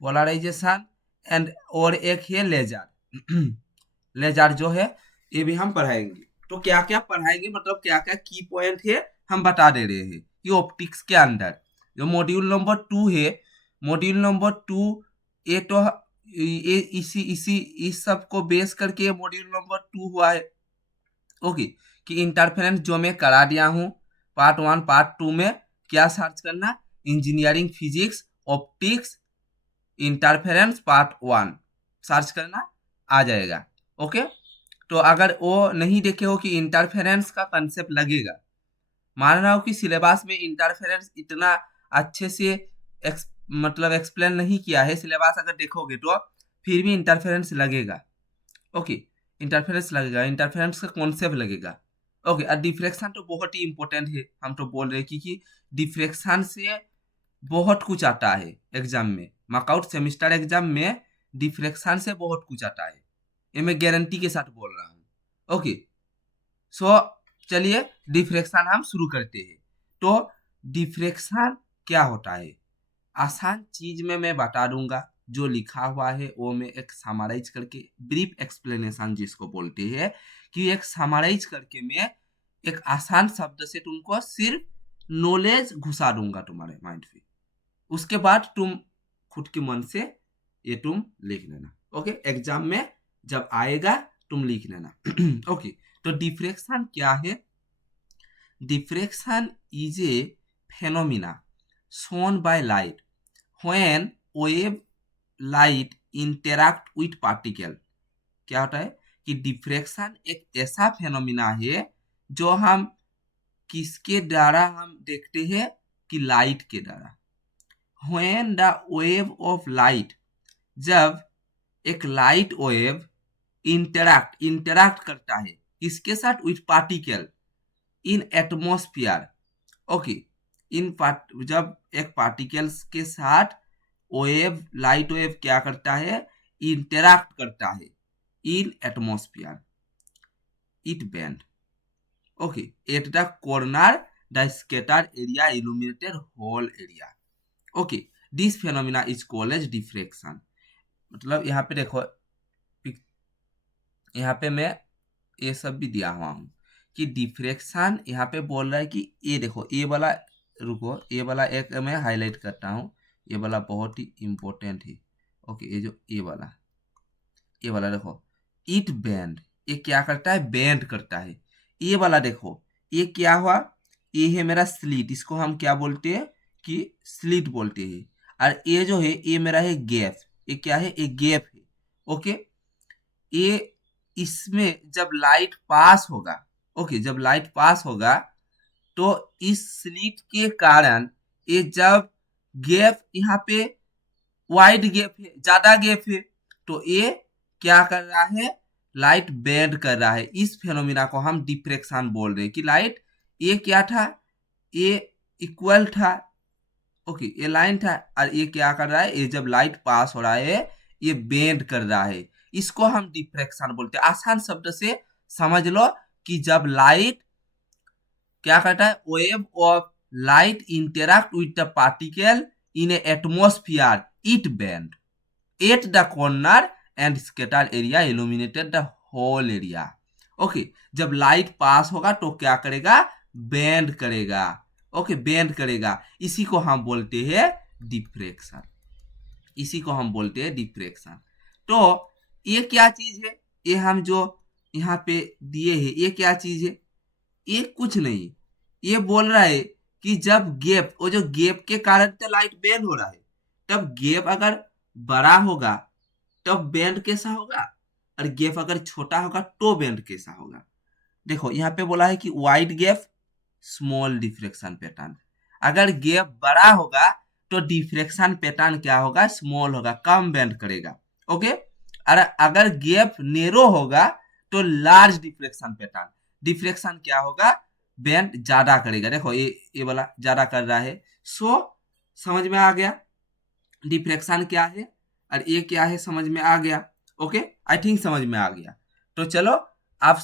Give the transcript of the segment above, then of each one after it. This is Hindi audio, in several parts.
पोलराइजेशन एंड और एक है लेजर लेजर जो है ये भी हम पढ़ाएंगे। तो क्या क्या पढ़ाएंगे मतलब क्या क्या की पॉइंट है हम बता दे रहे हैं कि ऑप्टिक्स के अंदर जो मॉड्यूल नंबर 2 है, मॉड्यूल नंबर 2 ये तो ये इसी इस सब को बेस करके मॉड्यूल नंबर 2 हुआ है। ओके, कि इंटरफेरेंस जो मैं करा दिया हूँ पार्ट 1 पार्ट 2 में क्या सर्च करना, engineering physics optics interference part 1 search करना आ जाएगा। ओके, तो अगर वो नहीं देखे हो कि इंटरफेरेंस का कंसेप्ट लगेगा, मान रहा हूँ कि सिलेबस में इंटरफेरेंस इतना अच्छे से मतलब एक्सप्लेन नहीं किया है, सिलेबस अगर देखोगे तो फिर भी इंटरफेरेंस लगेगा। ओके, इंटरफेरेंस लगेगा, इंटरफेरेंस का कॉन्सेप्ट लगेगा। ओके, और डिफ्रेक्शन तो बहुत ही इंपॉर्टेंट है, हम तो बोल रहे हैं कि डिफ्रेक्शन से बहुत कुछ आता है एग्जाम में, मार्कआउट सेमिस्टर एग्जाम में डिफ्रेक्शन से बहुत कुछ आता है, ये मैं गारंटी के साथ बोल रहा हूँ। ओके, सो चलिए डिफ्रेक्शन हम शुरू करते हैं। तो डिफ्रेक्शन क्या होता है आसान चीज में मैं बता दूंगा, जो लिखा हुआ है वो मैं एक समराइज करके ब्रीफ एक्सप्लेनेशन जिसको बोलते हैं, कि एक समराइज करके मैं एक आसान शब्द से तुमको सिर्फ नॉलेज घुसा दूंगा तुम्हारे माइंड पे, उसके बाद तुम खुद के मन से ये तुम लिख लेना। ओके, एग्जाम में जब आएगा तुम लिख लेना। ओके, तो डिफ्रेक्शन क्या है? Diffraction is a phenomena shown by light when wave light interact with particle। क्या होता है कि डिफ्रेक्शन एक ऐसा फेनोमिना है जो हम किसके द्वारा हम देखते हैं कि लाइट के द्वारा। when the wave of light, जब एक लाइट वेव इंटरैक्ट करता है इसके साथ with particle in atmosphere. Okay, जब एक पार्टिकल्स के साथ वेव लाइट वेव क्या करता है इंटरैक्ट करता है in atmosphere it band. Okay, at the corner the scattered area illuminated whole area. Okay, this phenomena is called as diffraction. मतलब यहाँ पे देखो, यहाँ पे मैं ये सब भी दिया हुआ हूँ कि डिफ्रेक्शन यहाँ पे बोल रहा है कि ये देखो ये वाला, रुको ये वाला एक मैं हाईलाइट करता हूँ, ये वाला बहुत ही इम्पोर्टेंट है। ओके, ये जो ये वाला देखो इट बैंड, ये क्या करता है बैंड करता है। ये वाला देखो ये क्या हुआ, ये है मेरा स्लिट, इसको हम क्या बोलते हैं कि स्लिट बोलते हैं। और ये जो है ये मेरा है गैप, ये क्या है ये गैप है। ओके, ये इसमें जब लाइट पास होगा, ओके जब लाइट पास होगा तो इस स्लिट के कारण ये जब गैप यहाँ पे वाइड गैप है, ज्यादा गैप है, तो ये क्या कर रहा है लाइट बेंड कर रहा है। इस फेनोमिना को हम डिफ्रेक्शन बोल रहे हैं कि लाइट ये क्या था ये इक्वल था, ओके ये लाइन था, और ये क्या कर रहा है ये जब लाइट पास हो रहा है ये बेंड कर रहा है, इसको हम डिफ्रेक्शन बोलते हैं। आसान शब्द से समझ लो कि जब लाइट क्या करता है wave of light interact with the particle in atmosphere it bend at the corner and scatter area illuminated the whole area. Okay, जब लाइट पास होगा तो क्या करेगा बेंड करेगा। ओके, बेंड करेगा, इसी को हम बोलते हैं डिफ्रेक्शन, इसी को हम बोलते हैं डिफ्रेक्शन। तो ये क्या चीज है, ये हम जो यहाँ पे दिए है ये क्या चीज है, ये कुछ नहीं, ये बोल रहा है कि जब गैप, वो जो गैप के कारण तो लाइट बेंड हो रहा है, तब गैप अगर बड़ा होगा तब बेंड कैसा होगा, और गैप अगर छोटा होगा तो बेंड कैसा होगा। देखो यहाँ पे बोला है कि wide gap small diffraction pattern, अगर गैप बड़ा होगा तो डिफ्रेक्शन पैटर्न क्या होगा स्मॉल होगा, कम बेंड करेगा। ओके, और अगर गैप नेरो होगा तो लार्ज डिफ्रेक्शन पैटर्न, डिफ्रेक्शन क्या होगा बेंड ज्यादा करेगा। देखो ये वाला ज्यादा कर रहा है। सो समझ में आ गया डिफ्रेक्शन क्या है और ये क्या है, समझ में आ गया। ओके, आई थिंक समझ में आ गया। तो चलो आप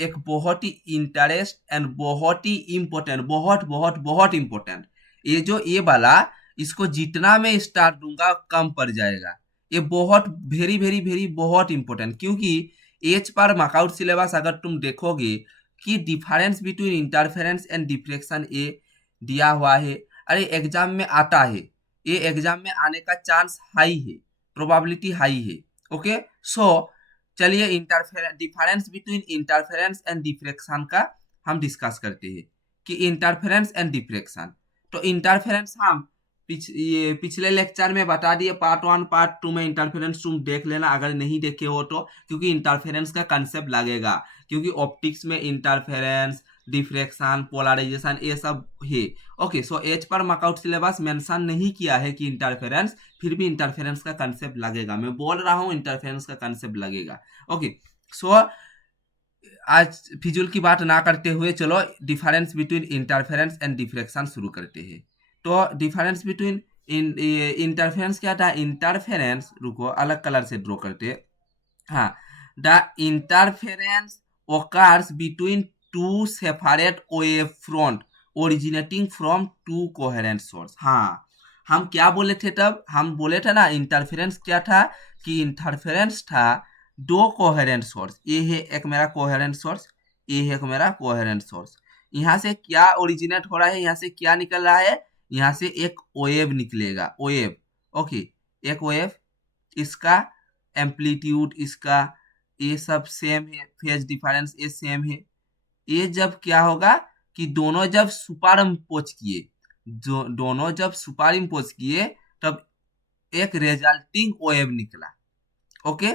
एक बहुत ही इंटरेस्ट एंड बहुत ही इम्पोर्टेंट, बहुत बहुत बहुत इम्पोर्टेंट ये जो ये वाला इसको जितना मैं स्टार दूंगा कम पड़ जाएगा। ये बहुत वेरी वेरी वेरी बहुत इंपॉर्टेंट, क्योंकि एच पर मार्कआउट सिलेबस अगर तुम देखोगे कि difference between interference and diffraction ये दिया हुआ है। अरे एग्जाम में आता है, ये एग्जाम में आने का चांस हाई है, प्रोबेबिलिटी हाई है। ओके, सो चलिए interference difference between interference and diffraction का हम डिस्कस करते हैं कि इंटरफेरेंस एंड डिफ्रेक्शन। तो इंटरफेरेंस हम ये पिछले लेक्चर में बता दिए, पार्ट 1 पार्ट 2 में इंटरफेरेंस तुम देख लेना अगर नहीं देखे हो तो, क्योंकि इंटरफेरेंस का कंसेप्ट लगेगा, क्योंकि ऑप्टिक्स में इंटरफेरेंस, डिफ्रेक्शन, पोलराइजेशन ये सब है। Okay, so as per मार्कआउट syllabus mention नहीं किया है कि इंटरफेरेंस, फिर भी इंटरफेरेंस का कंसेप्ट लगेगा। मैं बोल रहा हूँ इंटरफेरेंस का कंसेप्ट लगेगा। ओके, सो आज फिजूल की बात ना करते हुए चलो difference between interference and diffraction शुरू करते हैं। तो डिफरेंस बिटवीन इंटरफेरेंस क्या था? इंटरफेरेंस, रुको अलग कलर से ड्रॉ करते हैं। हाँ, the interference occurs between two separate wave front originating from two coherent source। हाँ, हम क्या बोले थे तब? हम बोले थे ना इंटरफेरेंस क्या था, कि इंटरफेरेंस था दो कोहेरेंट सोर्स, ये है एक मेरा कोहेरेंट सोर्स, ये है एक मेरा कोहेरेंट सोर्स। यहाँ से क्या ओरिजिनेट हो रहा है, यहाँ से क्या निकल रहा है? यहाँ से एक वेव निकलेगा, वेव। ओके, एक वेव, इसका एम्पलीट्यूड, इसका ये सब सेम है, फेज डिफरेंस ये सेम है। ये जब क्या होगा कि दोनों जब सुपर इम्पोज किए, दोनों जब सुपर इम्पोज किए तब एक रिजल्टिंग वेव निकला। ओके,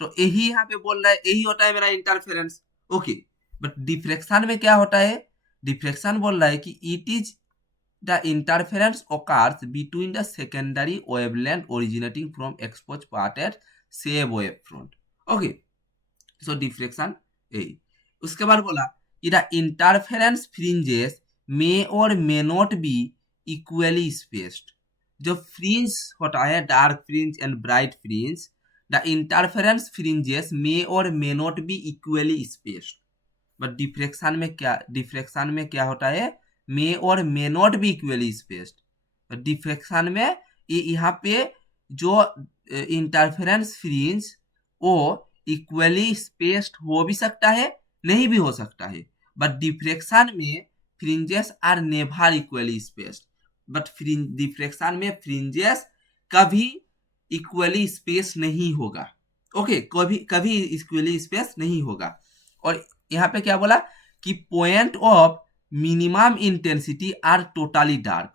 तो यही यहाँ पे बोल रहा है, यही होता है मेरा इंटरफेरेंस। ओके, बट डिफ्रेक्शन में क्या होता है? डिफ्रेक्शन बोल रहा है कि it is the interference occurs between the secondary wavelength originating from exposed part at same wave front। okay, so diffraction a। उसके बाद बोला कि the interference fringes may or may not be equally spaced। जो फ्रिंज होता है, dark fringe and bright fringe, the interference fringes may और may not be equally spaced. But diffraction में क्या होता है? मे और may not be equally spaced. Diffraction में यहाँ पे जो इंटरफेरेंस फ्रिंज वो इक्वली स्पेस्ड हो भी सकता है, नहीं भी हो सकता है। बट डिफ्रेक्शन में fringes are never equally spaced. But diffraction में फ्रिंजेस कभी इक्वली स्पेस नहीं होगा। ओके, कभी कभी इक्वली स्पेस नहीं होगा। और यहाँ पे क्या बोला कि point of minimum intensity are totally dark,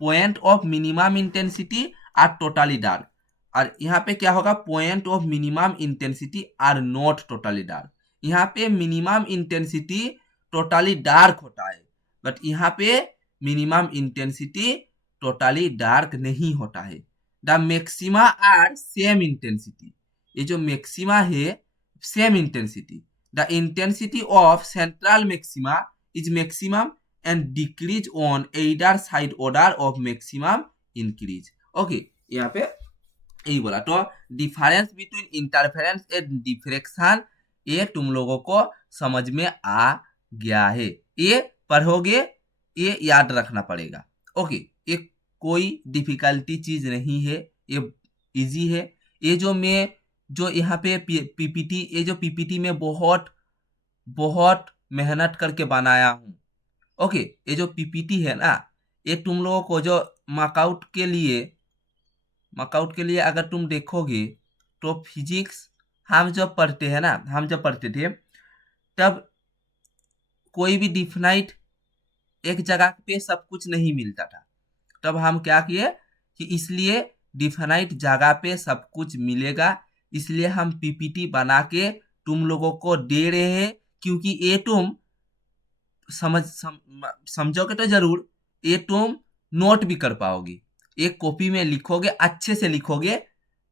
point of minimum intensity are totally dark. और यहाँ पे क्या होगा? Point of minimum intensity are not totally dark. यहाँ पे मिनिमम इंटेंसिटी टोटली डार्क होता है, बट यहाँ पे मिनिमम इंटेंसिटी टोटली डार्क नहीं होता है। The maxima are same intensity, ये जो मैक्सिमा है same intensity. The intensity of central maxima is maximum and decrease on either side order of maximum increase। okay, यहाँ पे यही बोला। तो difference between interference and diffraction ये तुम लोगों को समझ में आ गया है, ये पढ़ोगे, ये याद रखना पड़ेगा। ओके, ये कोई डिफिकल्टी चीज नहीं है, ये इजी है। ये जो यहाँ पे पीपीटी, ये जो पीपीटी में बहुत बहुत मेहनत करके बनाया हूँ। ओके, ये जो पीपीटी है ना, ये तुम लोगों को जो मार्कआउट के लिए अगर तुम देखोगे तो फिजिक्स हम जब पढ़ते थे तब कोई भी डिफिनाइट एक जगह पे सब कुछ नहीं मिलता था। तब हम क्या किए कि इसलिए डिफिनाइट जगह पे सब कुछ मिलेगा, इसलिए हम पीपीटी बना के तुम लोगों को दे रहे हैं, क्योंकि ये तुम समझोगे तो जरूर, ये तुम नोट भी कर पाओगे। एक कॉपी में लिखोगे, अच्छे से लिखोगे,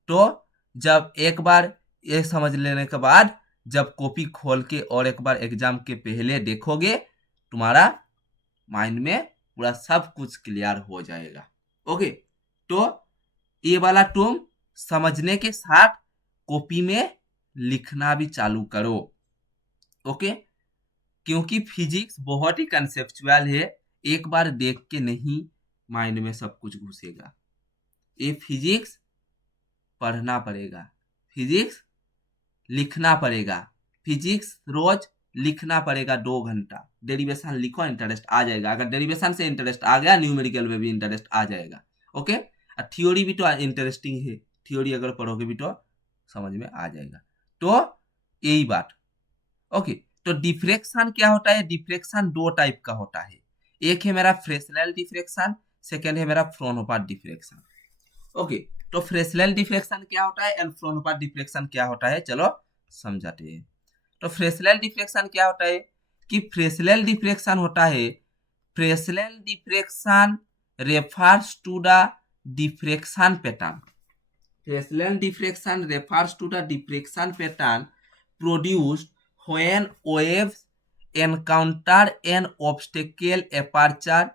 तो जब एक बार ये समझ लेने के बाद जब कॉपी खोल के और एक बार एग्जाम के पहले देखोगे, तुम्हारा माइंड में पूरा सब कुछ क्लियर हो जाएगा। ओके, तो ये वाला तुम समझने के साथ कॉपी में लिखना भी चालू करो। ओके, क्योंकि फिजिक्स बहुत ही कंसेप्चुअल है, एक बार देख के नहीं माइंड में सब कुछ घुसेगा। ये फिजिक्स पढ़ना पड़ेगा, फिजिक्स लिखना पड़ेगा, फिजिक्स रोज लिखना पड़ेगा 2 घंटा। डेरिवेशन लिखो, इंटरेस्ट आ जाएगा। अगर डेरिवेशन से इंटरेस्ट आ गया, न्यूमेरिकल में भी इंटरेस्ट आ जाएगा। ओके, और थ्योरी भी तो इंटरेस्टिंग है, थ्योरी अगर पढ़ोगे भी तो समझ में आ जाएगा। तो यही बात। ओके, तो डिफ्रेक्शन क्या होता है? डिफ्रेक्शन 2 टाइप का होता है। एक है मेरा फ्रेस्नेल डिफ्रेक्शन, सेकेंड है मेरा फ्रोनहोफर डिफ्रेक्शन। ओके, तो फ्रेस्नेल डिफ्रेक्शन क्या होता है एंड फ्रोनहोफर डिफ्रेक्शन क्या होता है, चलो समझाते हैं। तो फ्रेस्नेल डिफ्रेक्शन क्या होता है कि फ्रेस्नेल डिफ्रेक्शन होता है, Fresnel diffraction refers to the diffraction pattern. Fresnel diffraction refers to the diffraction pattern produced when waves encounter an obstacle aperture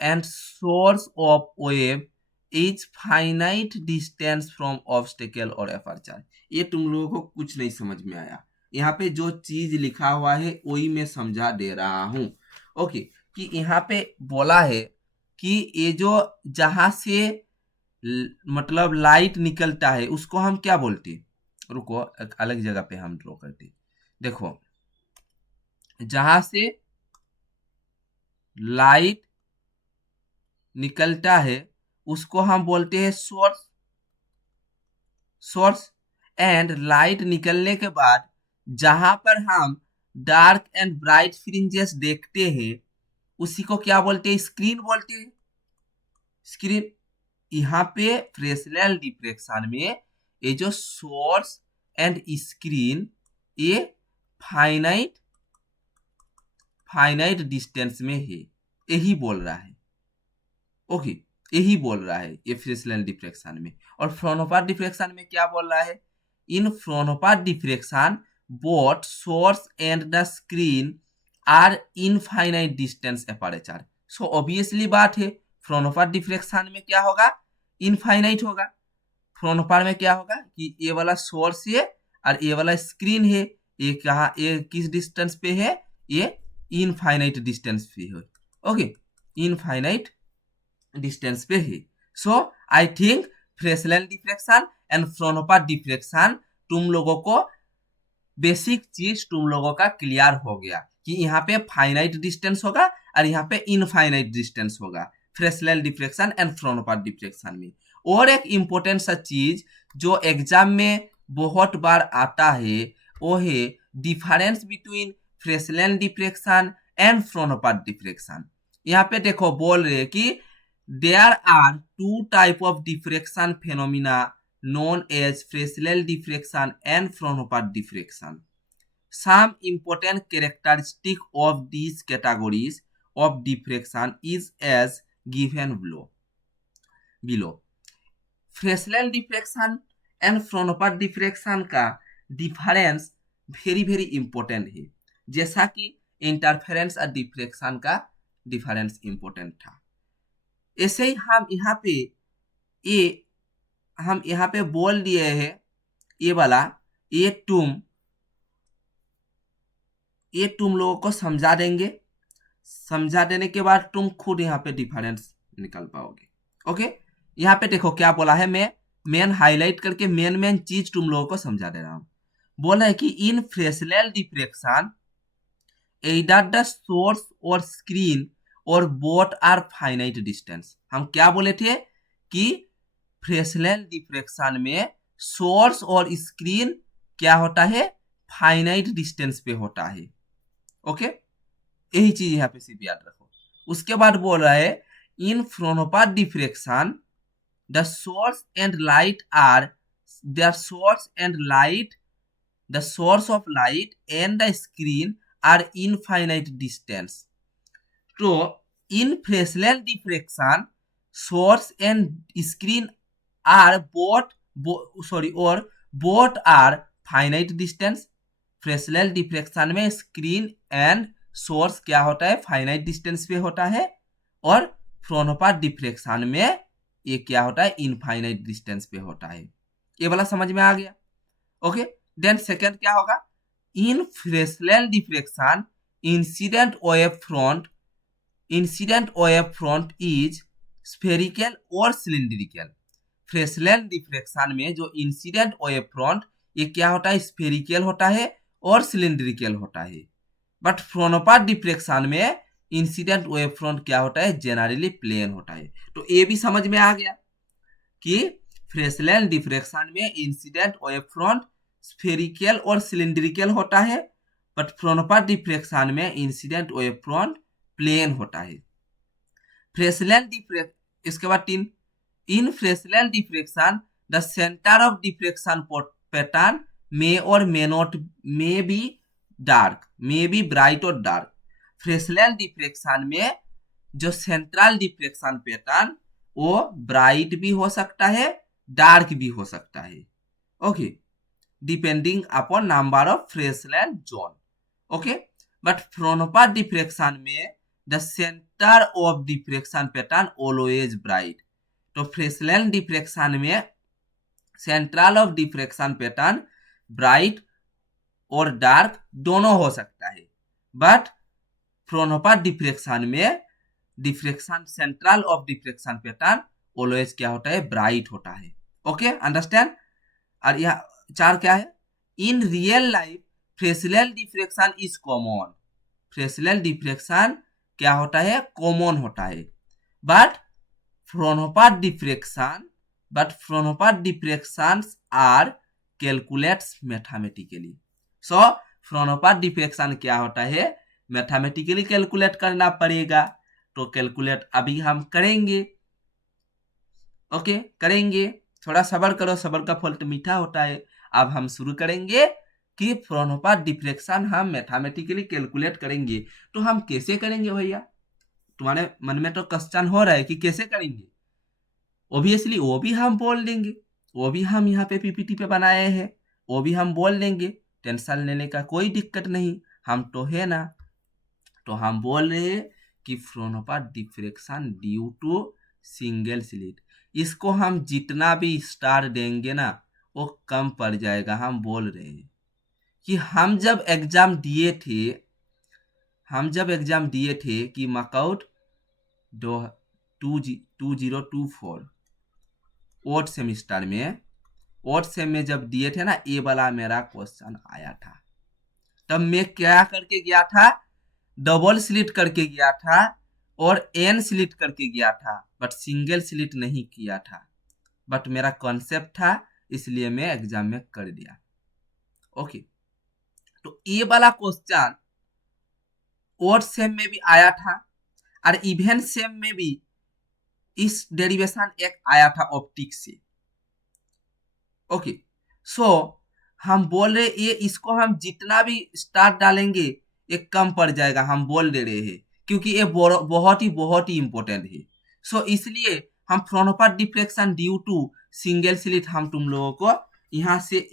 and source of wave is finite distance from obstacle or aperture. ये तुम लोगों को कुछ नहीं समझ में आया, यहाँ पे जो चीज लिखा हुआ है वही मैं समझा दे रहा हूँ। ओके, कि यहाँ पे बोला है कि ये जो जहां से मतलब लाइट निकलता है उसको हम क्या बोलते हैं, रुको एक अलग जगह पे हम ड्रॉ करते। देखो, जहां से लाइट निकलता है उसको हम बोलते हैं सोर्स, सोर्स। एंड लाइट निकलने के बाद जहां पर हम डार्क एंड ब्राइट फ्रिंजेस देखते हैं उसी को क्या बोलते हैं, स्क्रीन बोलते हैं, स्क्रीन। यहाँ पे फ्रेस्नेल डिफ्रेक्शन में ये जो सोर्स एंड स्क्रीन ये फाइनाइट फाइनाइट डिस्टेंस में है, यही बोल रहा है। ओके, यही बोल रहा है ये फ्रेस्नेल डिफ्रेक्शन में। और फ्रोनहोफर डिफ्रेक्शन में क्या बोल रहा है, in Fraunhofer diffraction both source and the screen are infinite distance aperture. So obviously बात है, फ्रोनहोफर डिफ्रेक्शन में क्या होगा, इनफाइनाइट होगा। फ्रोनहोफर में क्या होगा कि ये वाला सोर्स है और ये वाला स्क्रीन है, ये कहाँ, ये किस डिस्टेंस पे है, ये इनफाइनाइट डिस्टेंस पे है। ओके, इनफाइनाइट डिस्टेंस पे है। So I think Fresnel diffraction and Fraunhofer diffraction तुम लोगों को बेसिक चीज तुम लोगों का क्लियर हो गया कि यहाँ पे फाइनाइट डिस्टेंस होगा और यहाँ पे इनफाइनाइट डिस्टेंस होगा Fresnel diffraction and Fraunhofer diffraction में। और एक इम्पोर्टेंट सा चीज जो एग्जाम में बहुत बार आता है वो है difference between Fresnel diffraction and Fraunhofer diffraction. यहाँ पे देखो बोल रहे कि there are 2 type of diffraction phenomena known as Fresnel diffraction and Fraunhofer diffraction. Some important characteristic of these categories of diffraction is as given below. Fresnel diffraction and Fraunhofer diffraction का डिफरेंस वेरी वेरी इंपॉर्टेंट है, जैसा कि इंटरफेरेंस और डिफ्रेक्शन का डिफरेंस इंपॉर्टेंट था। ऐसे ही हम यहाँ पे बोल दिए हैं ये वाला, ये तुम लोगों को समझा देंगे, समझा देने के बाद तुम खुद यहाँ पे डिफरेंस निकल पाओगे। ओके, यहाँ पे देखो क्या बोला है, मैं मेन हाईलाइट करके मेन चीज तुम लोगों को समझा दे रहा हूँ। बोला है कि in Fresnel diffraction either the source or screen or both are finite distance। हम क्या बोले थे कि फ्रेस्नेल डिफ्रेक्शन में सोर्स और स्क्रीन क्या होता है, फाइनाइट डिस्टेंस पे होता है। ओके, यही चीज यहाँ पे सिर्फ याद रखो। उसके बाद बोल रहा है in Fraunhofer diffraction the source and light are the source of light and the screen are infinite distance. तो in Fresnel diffraction source and screen are both are finite distance. Fresnel diffraction में स्क्रीन एंड सोर्स क्या होता है, फाइनाइट डिस्टेंस पे होता है, और फ्रोनहोफर डिफ्रेक्शन में ये क्या होता है, इनफाइनाइट डिस्टेंस पे होता है। ये वाला समझ में आ गया। ओके, देन सेकंड क्या होगा, in Fresnel diffraction incident wave front is spherical और सिलिंड्रिकल। फ्रेसलेन डिफ्रेक्शन में जो इंसिडेंट वेव फ्रंट ये क्या होता है, स्फेरिकल होता है और सिलिंड्रिकल होता है। बट फ्रोनोपाट डिफ्रेक्शन में इंसिडेंट वेव फ्रंट क्या होता है, जनरली प्लेन होता है। तो ये भी समझ में आ गया कि फ्रेसलेन डिफ्रेक्शन में इंसिडेंट वेव फ्रंट स्फेरिकल और सिलिंड्रिकल होता है, बट फ्रोनोपाट डिफ्रेक्शन में इंसिडेंट वेव फ्रंट प्लेन होता है। फ्रेसलेन डिफ्रेक्शन, इसके बाद 3, in Fresnel diffraction the centre of diffraction pattern may और may not, may be dark, may be bright और डार्क। फ्रेसलेन डिफ्रेक्शन में जो सेंट्रल डिफ्रेक्शन पैटर्न वो ब्राइट भी हो सकता है, डार्क भी हो सकता है। Okay, depending upon number of Fresnel zone. Okay, but Fraunhofer diffraction में the centre of diffraction pattern always bright. तो फ्रेसलेन डिफ्रेक्शन में central of diffraction pattern bright और डार्क दोनों हो सकता है, बट फ्रोनोपाट डिफ्रेक्शन में diffraction central of diffraction pattern always क्या होता है, ब्राइट होता है। Okay, understand. और यह 4 क्या है, in real life Fresnel diffraction is common. Fresnel diffraction क्या होता है, कॉमन होता है, but Fraunhofer diffractions are calculates mathematically. So Fraunhofer diffraction क्या होता है, मैथमेटिकली कैलकुलेट करना पड़ेगा। तो कैलकुलेट अभी हम करेंगे। ओके, करेंगे, थोड़ा सब्र करो, सब्र का फल तो मीठा होता है। अब हम शुरू करेंगे कि फ्रोनोपाट डिफ्रेक्शन हम मैथमेटिकली कैलकुलेट करेंगे। तो हम कैसे करेंगे भैया, तुम्हारे मन में तो क्वेश्चन हो रहा है कि कैसे करेंगे। ऑब्वियसली वो भी हम बोल देंगे, वो भी हम यहाँ पे पीपीटी पे बनाए हैं, वो भी हम बोल देंगे, टेंशन लेने का कोई दिक्कत नहीं, हम तो है ना। तो हम बोल रहे हैं कि Fraunhofer diffraction due to single slit, इसको हम जितना भी स्टार देंगे ना वो कम पड़ जाएगा। हम बोल रहे हैं कि हम जब एग्जाम दिए थे कि मकआउट 2024 ओट सेमिस्टर में, ओट सेम में जब दिए थे ना, ये वाला मेरा क्वेश्चन आया था। तब मैं क्या करके गया था, डबल स्लिट करके गया था और एन स्लिट करके गया था, बट सिंगल स्लिट नहीं किया था। बट मेरा कॉन्सेप्ट था, इसलिए मैं एग्जाम में कर दिया। ओके, तो ये वाला क्वेश्चन ओड सेम में भी आया था और इवन सेम में भी इस डेरिवेशन एक आया था ऑप्टिक्स से। ओके, सो हम बोल रहे ये इसको हम जितना भी स्टार डालेंगे ये कम पड़ जाएगा, हम बोल दे रहे हैं, क्योंकि ये बहुत ही इंपॉर्टेंट है। सो इसलिए हम Fraunhofer deflection due to single slit हम तुम लोगों को यहाँ से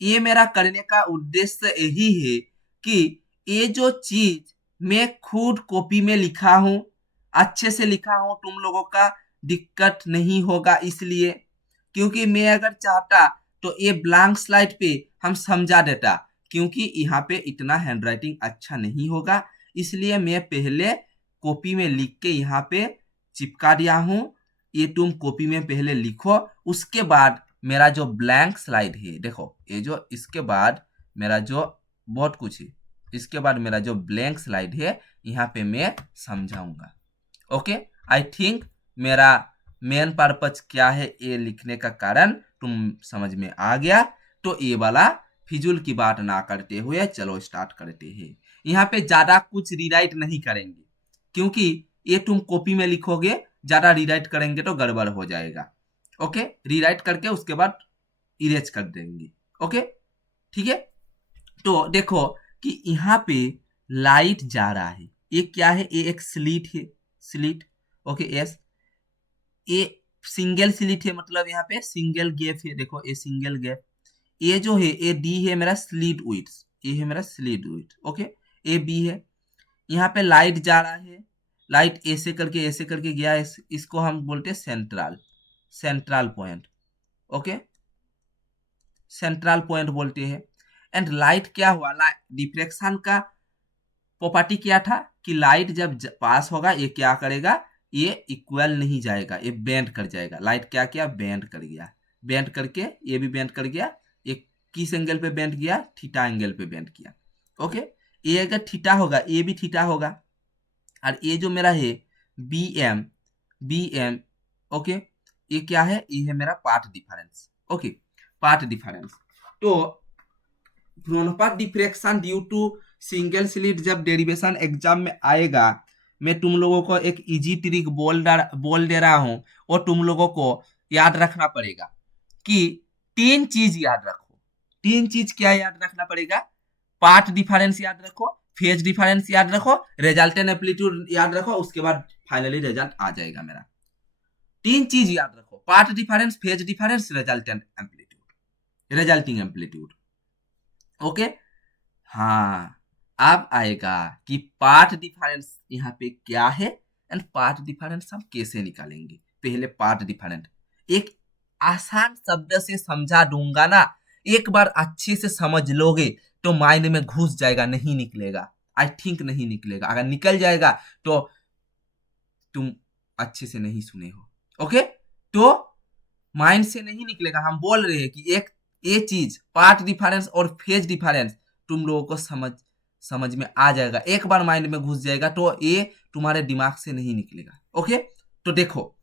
ये मेरा करने का उद्देश्य यही है कि ये जो चीज मैं खुद कॉपी में लिखा हूँ, अच्छे से लिखा हूँ, तुम लोगों का दिक्कत नहीं होगा, इसलिए क्योंकि मैं अगर चाहता तो ये ब्लैंक स्लाइड पे हम समझा देता, क्योंकि यहाँ पे इतना हैंडराइटिंग अच्छा नहीं होगा, इसलिए मैं पहले कॉपी में लिख के यहाँ पे चिपका दिया हूँ। ये तुम कॉपी में पहले लिखो, उसके बाद मेरा जो ब्लैंक स्लाइड है, देखो ये जो इसके बाद मेरा जो बहुत कुछ है, इसके बाद मेरा जो ब्लैंक स्लाइड है यहाँ पे मैं समझाऊंगा। ओके, आई थिंक मेरा मेन पर्पज क्या है ये लिखने का कारण तुम समझ में आ गया। तो ये वाला फिजूल की बात ना करते हुए चलो स्टार्ट करते हैं। यहाँ पे ज्यादा कुछ रीराइट नहीं करेंगे, क्योंकि ये तुम कॉपी में लिखोगे, ज्यादा रीराइट करेंगे तो गड़बड़ हो जाएगा। ओके, रीराइट करके उसके बाद इरेज कर देंगे। ओके, ठीक है। तो देखो कि यहाँ पे लाइट जा रहा है, ये क्या है, ये एक स्लिट है, स्लिट। ओके, यस, ये सिंगल स्लिट है, मतलब यहाँ पे सिंगल गैप है, देखो ये सिंगल गैप। ये जो है ये डी है मेरा स्लिट विड्थ, ये है मेरा स्लिट विड्थ। ओके, ये बी है। यहाँ पे लाइट जा रहा है, लाइट ऐसे करके गया, इसको हम बोलते हैं central point. Okay, central point बोलते हैं। एंड लाइट क्या हुआ, डिफ्रेक्शन का प्रॉपर्टी क्या था कि लाइट जब पास होगा ये क्या करेगा, ये इक्वल नहीं जाएगा, ये बेंड कर जाएगा। लाइट क्या किया, बेंड कर गया, बेंड करके ये भी बेंड कर गया। ये किस एंगल पे बेंड किया, थीटा एंगल पे बेंड किया। ओके, ये अगर थीटा होगा ये भी थीटा होगा, और ये जो मेरा है बी एम, ओके, ये क्या है, ये है मेरा path difference. Okay, path difference. तो Fraunhofer diffraction due to single slit जब डेरिवेशन एग्जाम में आएगा, मैं तुम लोगों को एक इजी ट्रिक बोल दे रहा हूं, और तुम लोगों को याद रखना पड़ेगा कि 3 चीज याद रखो। 3 चीज क्या याद रखना पड़ेगा, पाथ डिफरेंस याद रखो, फेज डिफरेंस याद रखो, रिजल्टेंट एम्पलीट्यूड याद रखो, उसके बाद फाइनली रिजल्ट आ जाएगा मेरा। 3 चीज याद रखो, path difference, phase difference, resultant amplitude, resulting amplitude. Okay, हाँ, अब आएगा कि पाथ डिफरेंस यहाँ पे क्या है एंड पाथ डिफरेंस हम कैसे निकालेंगे। पहले पाथ डिफरेंस एक आसान शब्द से समझा दूंगा ना, एक बार अच्छे से समझ लोगे तो माइंड में घुस जाएगा, नहीं निकलेगा। आई थिंक नहीं निकलेगा, अगर निकल जाएगा तो तुम अच्छे से नहीं सुने हो। ओके, तो माइंड से नहीं निकलेगा। हम बोल रहे हैं कि एक ये चीज पाथ डिफरेंस और फेज डिफरेंस तुम लोगों को समझ में आ जाएगा, एक बार माइंड में घुस जाएगा तो ये तुम्हारे दिमाग से नहीं निकलेगा। ओके, तो देखो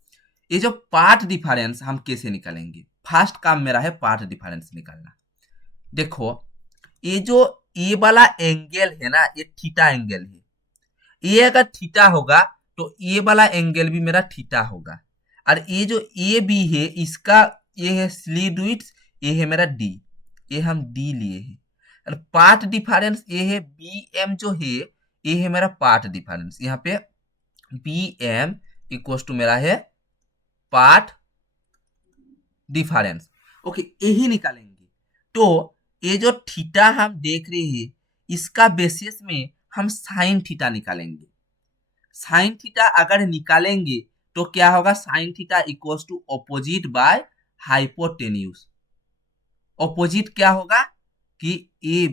ये जो पाथ डिफरेंस हम कैसे निकालेंगे, फर्स्ट काम मेरा है पाथ डिफरेंस निकालना। देखो ये जो ये वाला एंगल है ना, ये थीटा एंगल है। ये अगर थीटा होगा तो ये वाला एंगल भी मेरा थीटा होगा, और ये जो ए बी है इसका ये है स्लीट विड्थ, ये है मेरा डी, ये हम डी लिए हैं। और पाथ डिफरेंस ये है बी एम जो है, ये है मेरा पाथ डिफरेंस। यहाँ पे बी एम इक्वल टू मेरा है पाथ डिफरेंस। ओके, यही निकालेंगे। तो ये जो थीटा हम देख रहे हैं इसका बेसिस में हम साइन थीटा निकालेंगे। साइन थीटा अगर निकालेंगे तो क्या होगा, sine theta equals to opposite by hypotenuse. Opposite क्या होगा कि ए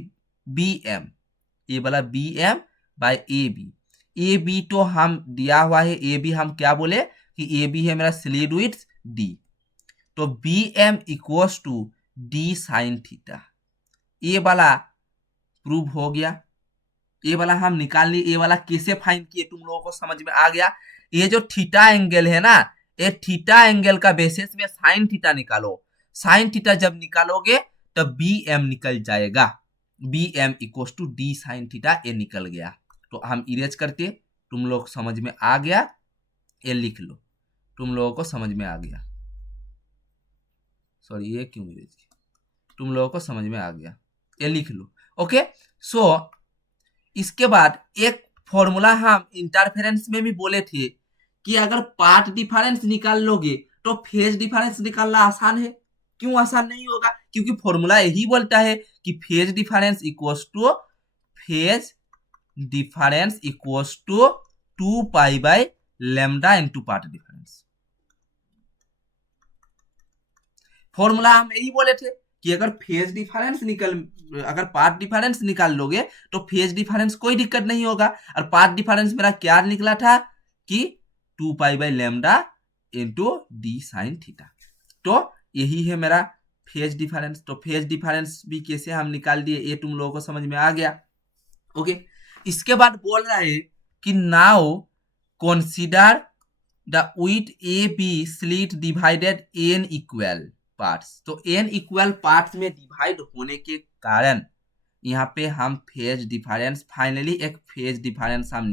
बी एम, ये वाला B M by A B. A B तो हम दिया हुआ है, ए बी हम क्या बोले कि ए बी है मेरा स्लीट विड्थ डी, तो B M equals to D sine theta. ये वाला प्रूव हो गया, ये वाला हम निकाल लिए। ये वाला कैसे फाइंड किए तुम लोगों को समझ में आ गया। ये जो थीटा एंगल है ना, ये थीटा एंगल का बेसिस में साइन थीटा निकालो। साइन थीटा जब निकालोगे तो बी एम निकल जाएगा, B M equal to D sine theta, ये निकल गया। तो हम इरेज करते, तुम लोग समझ में आ गया, ये लिख लो, तुम लोगों को समझ में आ गया। सॉरी, ये क्यों इरेज किया, तुम लोगों को समझ में आ गया, ये लिख लो। ओके, सो इसके बाद एक फॉर्मूला हम इंटरफेरेंस में भी बोले थे कि अगर पाथ डिफरेंस निकाल लोगे तो फेज डिफरेंस निकालना आसान है। क्यों आसान नहीं होगा, क्योंकि फॉर्मूला यही बोलता है कि phase difference equals to 2 pi by lambda into path difference. Formula हम यही बोले थे कि अगर पाथ डिफरेंस निकाल लोगे तो फेज डिफरेंस कोई दिक्कत नहीं होगा। और पाथ डिफरेंस मेरा क्या निकला था कि 2 pi by lambda into D sine theta. तो यही है मेरा फेज डिफरेंस। तो फेज डिफरेंस भी कैसे हम निकाल दिए, ये तुम लोगों को समझ में आ गया। ओके, इसके बाद बोल रहा है कि now consider the with A B slit divided N equal parts. तो एन इक्वल पार्ट्स में डिवाइड होने के कारण यहाँ पे हम फेज डिफरेंस, फाइनली एक फेज डिफरेंस हम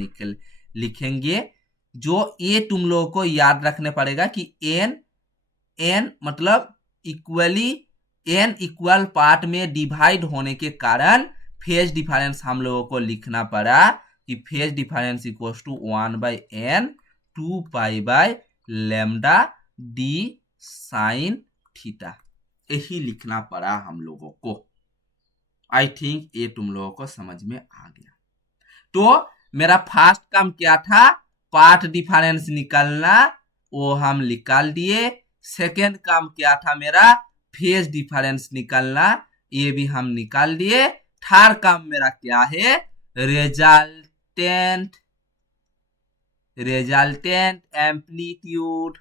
लिखेंगे, जो ये तुम लोगों को याद रखने पड़ेगा कि एन मतलब एन इक्वल पार्ट में डिवाइड होने के कारण फेज डिफरेंस हम लोगों को लिखना पड़ा कि phase difference equals to 1 by N 2 pi by lambda D sine theta, यही लिखना पड़ा हम लोगों को। आई थिंक ये तुम लोगों को समझ में आ गया। तो मेरा फर्स्ट काम क्या था, पाथ डिफरेंस निकालना, वो हम निकाल दिए। सेकेंड काम क्या था मेरा, फेज डिफरेंस निकालना, ये भी हम निकाल दिए। थर्ड काम मेरा क्या है, रिजल्टेंट रिजल्टेंट एम्पलीट्यूड,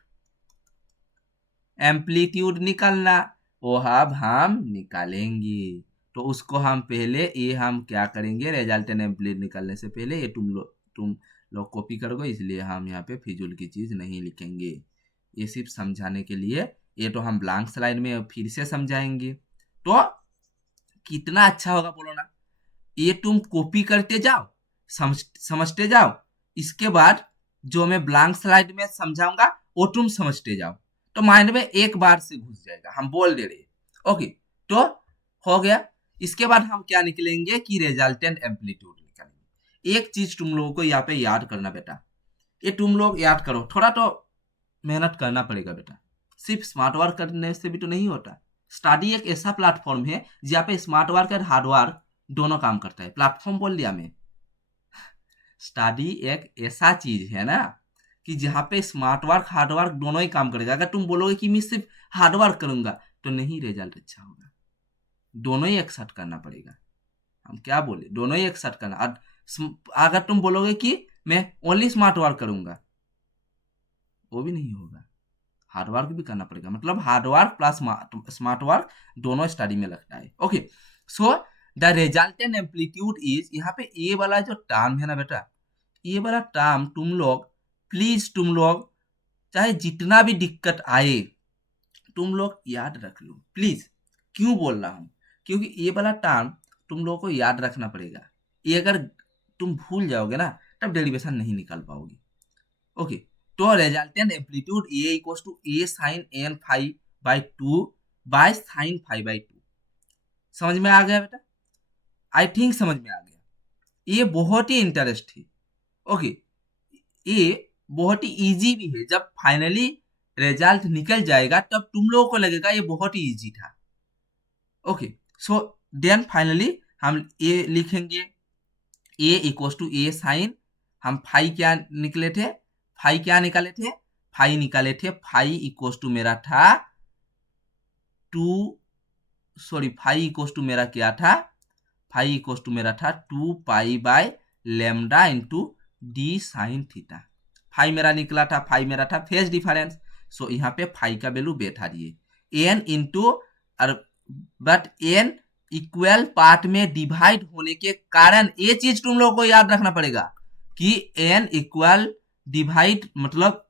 एम्पलीट्यूड निकालना, वो अब हम निकालेंगे। तो उसको हम पहले ये हम क्या करेंगे, रिजल्टेंट एम्पलीट्यूड निकालने से पहले ये तुम लोग कॉपी करोगे, इसलिए हम यहाँ पे फिजूल की चीज नहीं लिखेंगे, ये सिर्फ समझाने के लिए। ये तो हम ब्लैंक स्लाइड में फिर से समझाएंगे। तो कितना अच्छा होगा बोलो ना, ये तुम कॉपी करते जाओ, समझते जाओ, इसके बाद जो मैं ब्लैंक स्लाइड में समझाऊंगा वो तुम समझते जाओ, तो माइंड में एक बार से घुस जाएगा, हम बोल दे रहे। ओके, तो हो गया। इसके बाद हम क्या निकलेंगे कि रिजल्टेंट एम्पलीट्यूड निकालेंगे। एक चीज तुम लोगों को यहाँ पे याद करना बेटा, ये तुम लोग याद करो, थोड़ा तो मेहनत करना पड़ेगा बेटा, सिर्फ स्मार्ट वर्क करने से भी तो नहीं होता। स्टडी एक ऐसा प्लेटफॉर्म है जहाँ पे स्मार्ट वर्क और हार्ड वर्क दोनों काम करता है। प्लेटफॉर्म बोल दिया मैं, स्टडी एक ऐसा चीज है ना कि जहाँ पे स्मार्ट वर्क हार्ड वर्क दोनों ही काम करेगा। अगर तुम बोलोगे कि मैं सिर्फ हार्ड वर्क करूंगा तो नहीं रिजल्ट अच्छा होगा, दोनों ही एक साथ करना पड़ेगा। हम क्या बोले, दोनों ही एक साथ करना। अगर तुम बोलोगे कि मैं ओनली स्मार्ट वर्क करूंगा, वो भी नहीं होगा, हार्ड वर्क भी करना पड़ेगा। मतलब hard work plus smart work दोनों स्टडी में लगता है। Okay, so the resultant amplitude is, यहाँ पे ये वाला जो टर्म है ना बेटा, ये वाला टर्म तुम लोग प्लीज, तुम लोग चाहे जितना भी दिक्कत आए तुम लोग याद रख लो प्लीज। क्यों बोल रहा हूं, क्योंकि ये वाला टर्म तुम लोगों को याद रखना पड़ेगा। ये अगर तुम भूल जाओगे ना तब डेरिवेशन नहीं निकाल पाओगे। ओके, तो resultant amplitude A equals to A sine N phi by 2 by sine phi by 2। समझ में आ गया बेटा? आई थिंक समझ में आ गया। ये बहुत ही इंटरेस्ट है। ओके, ये बहुत ही इजी भी है। जब फाइनली रिजल्ट निकल जाएगा तब तुम लोगों को लगेगा ये बहुत ही इजी था। ओके, सो देन फाइनली हम ए लिखेंगे, A equals to A sign, हम फाइव क्या निकले थे, फाइव क्या निकाले थे, फाइव निकाले थे, फाइव इक्वल्स टू मेरा था फाइव इक्वल्स टू मेरा क्या था, फाइव इक्वल्स टू मेरा था 2 pi by lambda into D sine theta. Five मेरा निकला था, फाइव मेरा था फेज डिफरेंस, सो यहाँ पे फाइव का वैल्यू बैठा दिए N into, but N equal part में डिवाइड होने के कारण ये चीज तुम लोगों को याद रखना पड़ेगा कि एन इक्वल डिवाइड, मतलब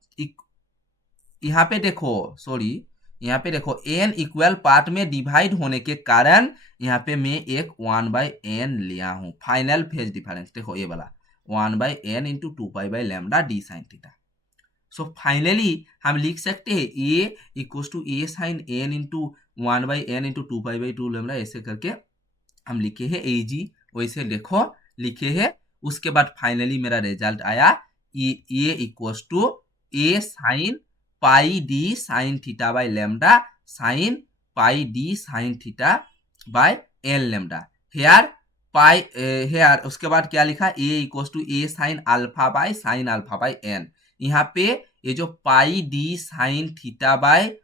यहाँ पे देखो, सॉरी यहाँ पे देखो, एन इक्वल पार्ट में डिवाइड होने के कारण यहाँ पे मैं एक 1 बाई एन लिया हूं। फाइनल फेज डिफरेंस देखो ये वाला 1 by N into 2 pi by lambda D sine theta. So finally हम लिख सकते हैं A equal to A sine N into 1 by N into 2 pi by 2 lambda, ऐसे करके हम लिखे हैं ए जी, वैसे देखो लिखे हैं। उसके बाद फाइनली मेरा रिजल्ट आया A equal to A sine pi D sine theta by lambda sine pi D sine theta by N lambda. Here pi here, उसके बाद क्या लिखा, A equal to A sine alpha by sine alpha by N. यहाँ पे ये जो pi D sine theta by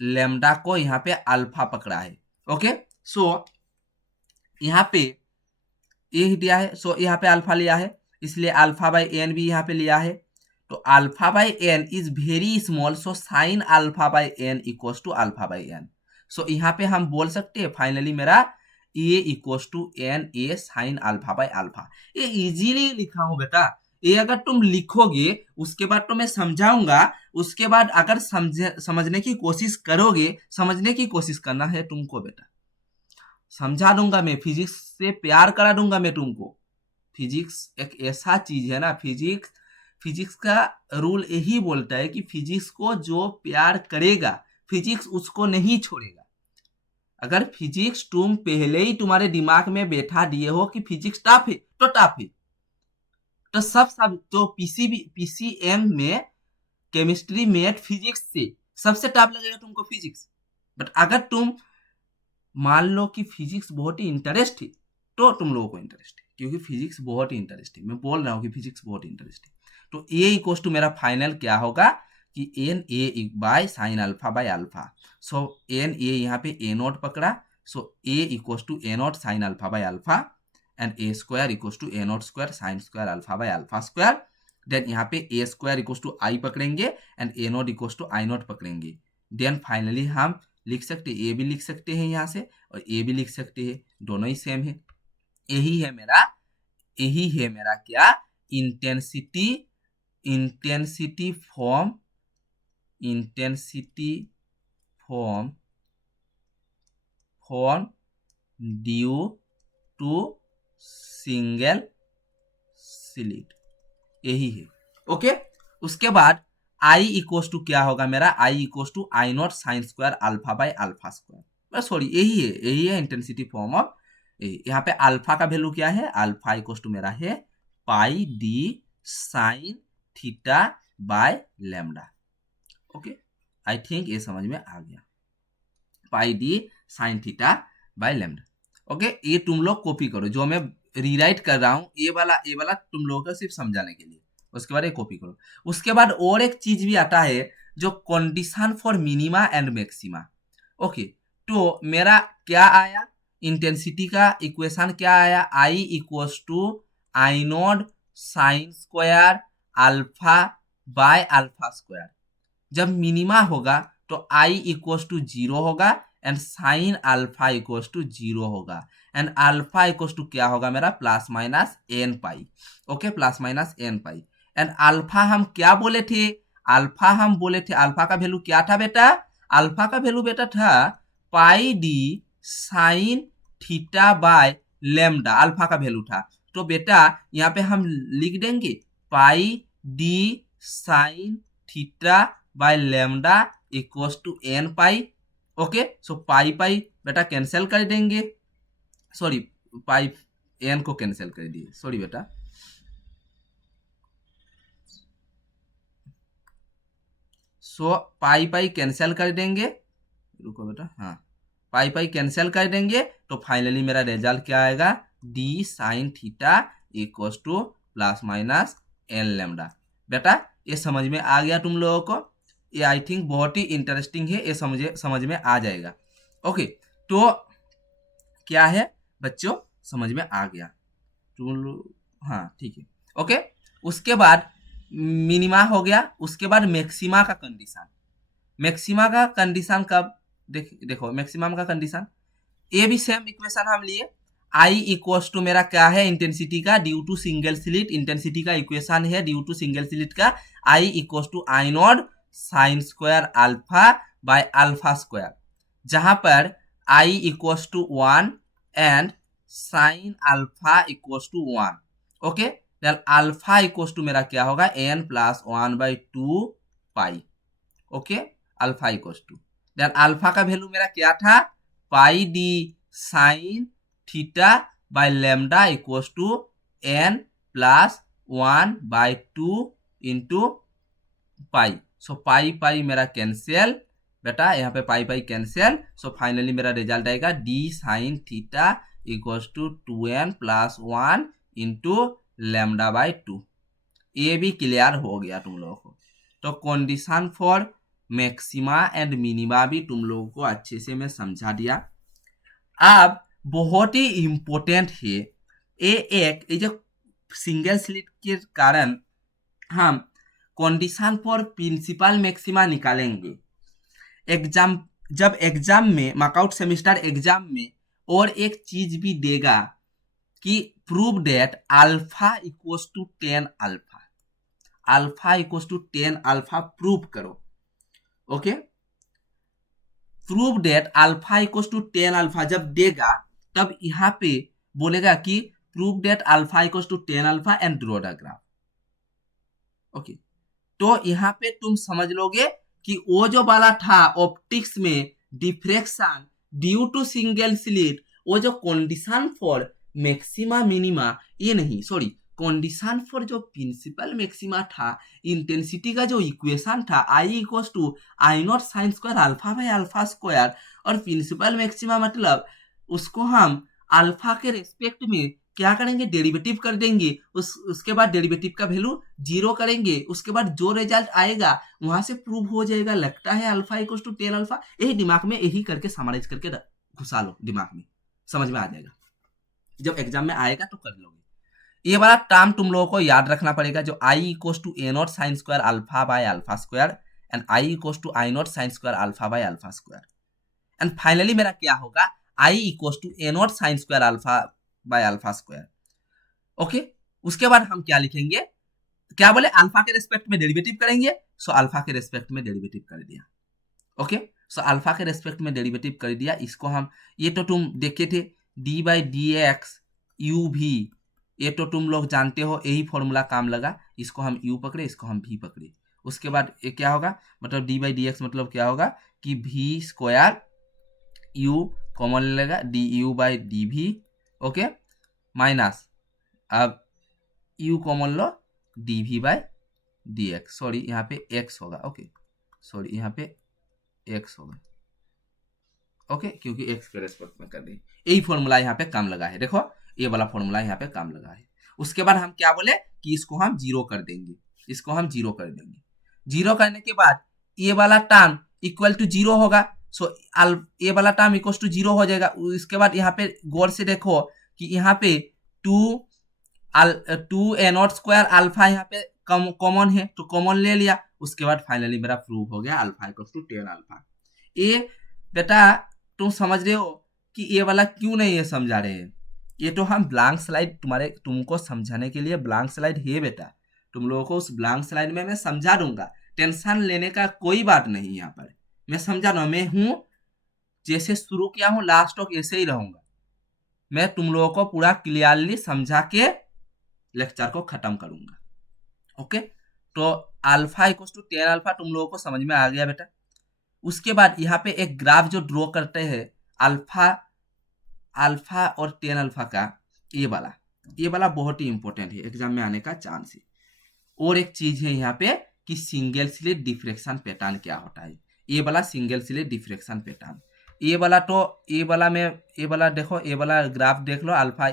lambda को यहाँ पे अल्फा पकड़ा है। ओके, सो यहाँ पे ये दिया है, सो यहाँ पे अल्फा लिया है, इसलिए अल्फा बाय एन भी यहाँ पे लिया है। तो alpha by N is very small, so sine alpha by N equals to alpha by N. So यहाँ पे हम बोल सकते हैं फाइनली मेरा ए equals to N A sine alpha by alpha. ये इजीली लिखा हूं बेटा, ये अगर तुम लिखोगे उसके बाद तो मैं समझाऊंगा, उसके बाद अगर समझने की कोशिश करोगे, समझने की कोशिश करना है तुमको बेटा, समझा दूंगा मैं, फिजिक्स से प्यार करा दूंगा मैं तुमको। फिजिक्स एक ऐसा चीज है ना, फिजिक्स का रूल यही बोलता है कि फिजिक्स को जो प्यार करेगा फिजिक्स उसको नहीं छोड़ेगा। अगर फिजिक्स तुम पहले ही तुम्हारे दिमाग में बैठा दिए हो कि फिजिक्स टफ है तो टफ है, तो सब तो पीसीएम में केमिस्ट्री मैथ फिजिक्स से सबसे टफ लगेगा तुमको फिजिक्स। बट अगर तुम मान लो कि फिजिक्स बहुत ही इंटरेस्ट है तो तुम लोगों को इंटरेस्ट है, क्योंकि फिजिक्स बहुत ही इंटरेस्ट है, मैं बोल रहा हूँ कि फिजिक्स बहुत इंटरेस्ट है। तो ए इक्वल टू मेरा फाइनल क्या होगा कि N A by sine alpha by alpha. So N A यहाँ पे ए नोट पकड़ा, so A equal to A naught sine alpha by alpha and A square equal to A naught square sine square alpha by alpha square. Then यहाँ पे A square equal to I पकड़ेंगे and A naught equal to I naught पकड़ेंगे। देन फाइनली हम लिख सकते ए भी लिख सकते हैं यहाँ से और ए भी लिख सकते हैं, दोनों ही सेम है। यही है मेरा क्या intensity form due to single slit, यही है। ओके, उसके बाद आई इक्वल टू क्या होगा मेरा, I equal to I naught sine square alpha by alpha square, sorry यही है इंटेंसिटी फॉर्म ऑफ। यहाँ पे अल्फा का वैल्यू क्या है, अल्फा इक्वल टू मेरा है pi D sine theta by lambda. Okay, I think ये समझ में आ गया, pi D sine theta by lambda. Okay, ये तुम लोग कॉपी करो, जो मैं रीराइट कर रहा हूँ ये वाला तुम लोगों को सिर्फ समझाने के लिए, उसके बाद ये कॉपी करो। उसके बाद और एक चीज भी आता है जो condition for minima and maxima. Okay, तो मेरा क्या आया, इंटेंसिटी का इक्वेशन क्या आया, I equals to I naught sine square alpha by alpha square. जब मिनिमा होगा तो आई इक्वल्स टू 0 होगा and sine alpha equals to 0 होगा एंड अल्फा इक्वल्स टू क्या होगा मेरा plus minus N pi. Okay, plus minus N pi and alpha हम क्या बोले थे, अल्फा का वैल्यू क्या था बेटा, अल्फा का वैल्यू बेटा था pi D sine theta by lambda, alpha का वैल्यू था। तो बेटा यहाँ पे हम लिख देंगे pi D sine theta by lambda equals to N pi. Okay, so pi बेटा कैंसिल कर देंगे, सॉरी पाई एन को कैंसिल कर दिए, सॉरी बेटा, सो पाई कैंसिल कर देंगे, रुको बेटा, हाँ पाई कैंसिल कर देंगे तो फाइनली मेरा रिजल्ट क्या आएगा, D sine theta equals to plus minus N lambda. बेटा ये समझ में आ गया तुम लोगों को, ये आई थिंक बहुत ही इंटरेस्टिंग है, ये समझ में आ जाएगा। ओके, तो क्या है बच्चों, समझ में आ गया तुम लोग, हाँ ठीक है। ओके, उसके बाद मिनिमा हो गया, उसके बाद मैक्सिमा का कंडीशन कब, देखो मैक्सिमम का कंडीशन, ये भी सेम इक्वेशन हम लिए, आई इक्वल्स टू मेरा क्या है इंटेंसिटी का due to single slit, intensity का इक्वेशन है ड्यू टू सिंगल स्लिट का I equals to I naught sine square alpha by alpha square, जहां पर I equals to 1 and sine alpha equals to 1। Okay, then alpha equals to मेरा क्या होगा n plus 1 by 2 pi. Okay, alpha equals to, then alpha का वैल्यू मेरा क्या था, pi D sine theta by lambda equals to n plus 1 by 2 into pi. So pi मेरा कैंसिल बेटा, यहाँ पे पाई कैंसिल, सो फाइनली मेरा रिजल्ट आएगा D sine theta equals to 2n plus 1 into lambda by 2। ये भी क्लियर हो गया तुम लोगों को। तो condition for maxima and minima भी तुम लोगों को अच्छे से मैं समझा दिया। अब बहुत ही इम्पोर्टेंट है ये जो सिंगल स्लिट के कारण हम कंडीशन फॉर प्रिंसिपल मैक्सिमा निकालेंगे जब एग्जाम में, मार्कआउट सेमेस्टर एग्जाम में, और एक चीज भी देगा कि prove that alpha equals to 10 alpha, alpha equals to 10 alpha prove करो। Okay, prove that alpha equals to 10 alpha जब देगा तब यहाँ पे बोलेगा कि prove that alpha equals to 10 alpha and draw the graph. Okay, तो यहाँ पे तुम समझ लोगे कि वो जो वाला था ऑप्टिक्स में diffraction due to single slit, वो जो कंडीशन फॉर मैक्सिमा मिनिमा, ये नहीं, सॉरी, कंडीशन फॉर जो प्रिंसिपल मैक्सिमा था, इंटेंसिटी का जो इक्वेशन था I equals to I naught sine square alpha by alpha square, और प्रिंसिपल मैक्सिमा मतलब उसको हम अल्फा के रेस्पेक्ट में क्या करेंगे, डेरिवेटिव कर देंगे, उसके बाद डेरिवेटिव का वैल्यू 0 करेंगे, उसके बाद जो रिजल्ट आएगा वहां से प्रूव हो जाएगा, लगता है अल्फा इक्वल्स टू 10 अल्फा। यही दिमाग में यही करके समराइज करके घुसा लो दिमाग में, समझ में आ जाएगा, जब एग्जाम में आएगा तो कर लोगे। ये वाला टर्म तुम लोगों को याद रखना पड़ेगा, जो I equal to A naught sine square alpha by alpha square and I equal to I naught sine square alpha by alpha square. And finally मेरा क्या होगा, I equal to A naught sine square alpha by alpha square. Okay, उसके बाद हम क्या लिखेंगे, क्या बोले, अल्फा के रेस्पेक्ट में डेरिवेटिव करेंगे, सो अल्फा के रेस्पेक्ट में डेरिवेटिव कर दिया। ओके, सो अल्फा के रेस्पेक्ट में डेरिवेटिव कर दिया। इसको हम, ये तो तुम देखे थे, D by D x you भी, ये तो तुम लोग जानते हो, यही फॉर्मूला काम लगा। इसको हम u पकड़े, इसको हम v पकड़े। उसके बाद ये क्या होगा, मतलब डी बाई डी एक्स मतलब क्या होगा कि v स्क्वायर u कॉमन लेगा D you by D V. Okay, minus अब u कॉमन लो D we by D X, sorry यहाँ पे x होगा। ओके, सॉरी यहाँ पे x होगा। ओके, क्योंकि x के रेस्पेक्ट में कर दी, यही फॉर्मूला यहाँ पे काम लगा है। देखो ये वाला फॉर्मूला यहाँ पे काम लगा है। उसके बाद हम क्या बोले कि इसको हम जीरो कर देंगे, इसको हम जीरो कर देंगे। जीरो करने के बाद ये वाला टर्म इक्वल टू जीरो होगा, सो ये वाला टर्म इक्वल टू जीरो हो जाएगा। इसके बाद यहाँ पे गौर से देखो कि यहाँ पे टू ए नॉट स्क्वायर अल्फा यहाँ पे कॉमन है, तो कॉमन ले लिया। उसके बाद फाइनली मेरा प्रूव हो गया अल्फा इक्वल टू 10 अल्फा। ये बेटा तुम समझ रहे हो कि ये वाला क्यों नहीं है समझा रहे हैं, ये तो हम ब्लैंक स्लाइड तुमको समझाने के लिए ब्लैंक स्लाइड है बेटा, तुम लोगों को उस ब्लैंक स्लाइड में मैं समझा दूंगा। टेंशन लेने का कोई बात नहीं, यहाँ पर मैं समझा रहा हूँ। मैं हूँ जैसे शुरू किया हूँ लास्ट तक ऐसे ही रहूंगा। मैं तुम लोगों को पूरा क्लियरली समझा के लेक्चर को खत्म करूंगा। ओके, तो अल्फा इक्वल टू 10 अल्फा तुम लोगों को समझ में आ गया बेटा। उसके बाद यहाँ पे एक ग्राफ जो ड्रॉ करते हैं अल्फा और 10 अल्फा का, ये वाला बहुत ही इंपॉर्टेंट है, एग्जाम में आने का चांस है। और एक चीज है यहाँ पे कि सिंगल स्लिट डिफ्रेक्शन पैटर्न क्या होता है। ये वाला सिंगल स्लिट डिफ्रेक्शन पैटर्न, ये वाला देखो, ये वाला ग्राफ देख लो, अल्फा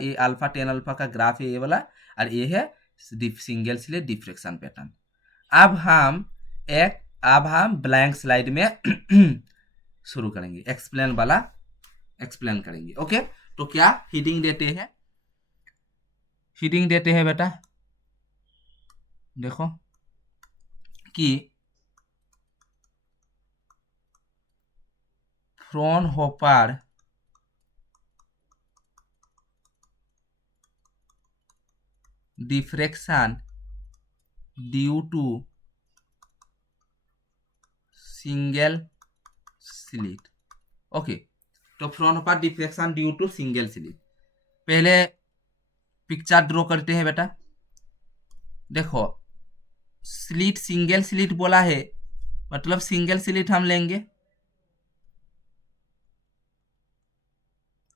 10 अल्फा का ग्राफ है ये वाला, और ये है सिंगल स्लिट डिफ्रेक्शन पैटर्न। अब हम ब्लैंक स्लाइड में शुरू करेंगे, एक्सप्लेन करेंगे। ओके, तो क्या हीडिंग देते हैं बेटा, देखो कि Fraunhofer diffraction due to single slit. Okay, तो Fraunhofer diffraction due to single slit, पहले पिक्चर ड्रॉ करते हैं बेटा। देखो स्लिट, सिंगल स्लिट बोला है, मतलब सिंगल स्लिट हम लेंगे।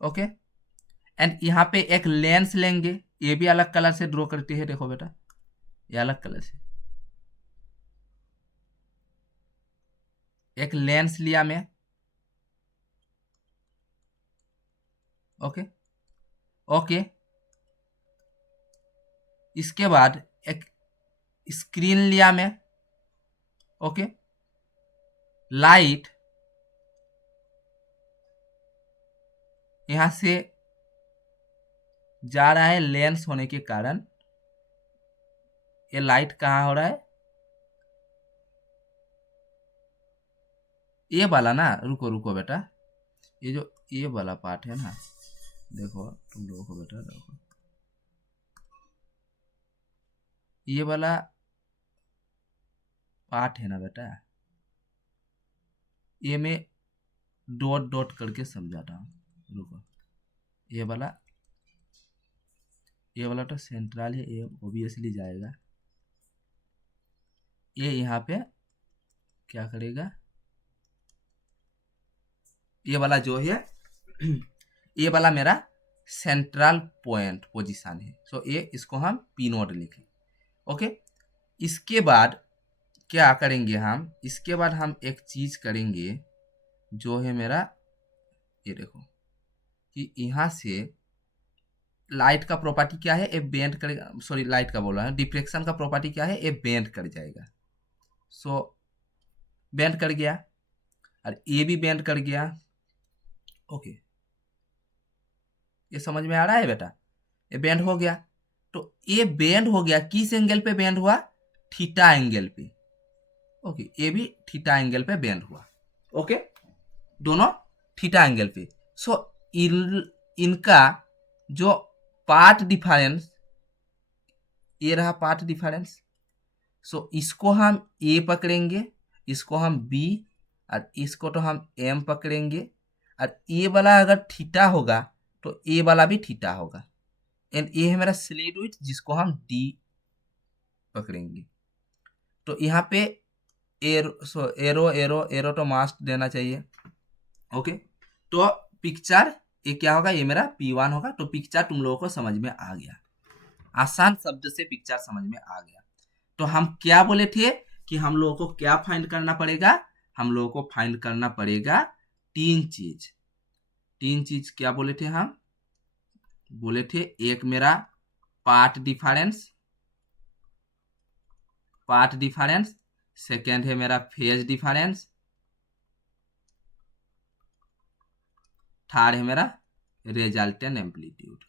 ओके, एंड यहाँ पे एक लेंस लेंगे, ये भी अलग कलर से ड्रॉ करते हैं। देखो बेटा, ये अलग कलर से एक लेंस लिया मैं। ओके, इसके बाद एक स्क्रीन लिया मैं। ओके, लाइट यहां से जा रहा है, लेंस होने के कारण ये लाइट कहाँ हो रहा है, ये वाला ना, रुको बेटा, ये वाला पार्ट है ना, देखो तुम लोगों को बेटा, देखो ये वाला पार्ट है ना बेटा, ये मैं डॉट डॉट करके समझाता हूँ। रुको, ये वाला तो सेंट्रल है, ये ऑब्वियसली जाएगा। ये यहाँ पे क्या करेगा, ये वाला जो है ये वाला मेरा सेंट्रल पॉइंट पोजीशन है, सो ये इसको हम पी नोड लिखें। ओके, इसके बाद क्या करेंगे हम, इसके बाद हम एक चीज करेंगे जो है मेरा, ये देखो कि यहाँ से लाइट का प्रॉपर्टी क्या है, ये बेंड करेगा, सॉरी लाइट का बोल रहा है, डिफ्रेक्शन का प्रॉपर्टी क्या है, ये बेंड कर जाएगा। सो बेंड कर गया और ये भी बेंड कर गया। ओके, ये समझ में आ रहा है बेटा, ये बेंड हो गया। तो ये बेंड हो गया, किस एंगल पे बेंड हुआ? थीटा एंगल पे। ओके, ये भी थीटा एंगल पे बेंड हुआ। ओके, दोनों थीटा एंगल पे। सो इनका जो पार्ट डिफरेंस, ये रहा पार्ट डिफरेंस। सो इसको हम ए पकड़ेंगे, इसको हम बी, और इसको तो हम एम पकड़ेंगे। और ए वाला अगर थीटा होगा तो ए वाला भी थीटा होगा। एंड ये है मेरा स्लिट विड्थ, जिसको हम डी पकड़ेंगे। तो यहाँ पे एरो एरो एरो तो मास्ट देना चाहिए। ओके, तो पिक्चर ये क्या होगा? ये मेरा P1 होगा। तो पिक्चर तुम लोगों को समझ में आ गया, आसान शब्द से पिक्चर समझ में आ गया। तो हम क्या बोले थे कि हम लोगों को क्या फाइंड करना पड़ेगा? हम लोगों को फाइंड करना पड़ेगा तीन चीज। तीन चीज क्या बोले थे? हम बोले थे एक मेरा पार्ट डिफरेंस, सेकेंड है मेरा फेज डिफरेंस, थर्ड है मेरा रिजल्टेंट एम्पलीट्यूड।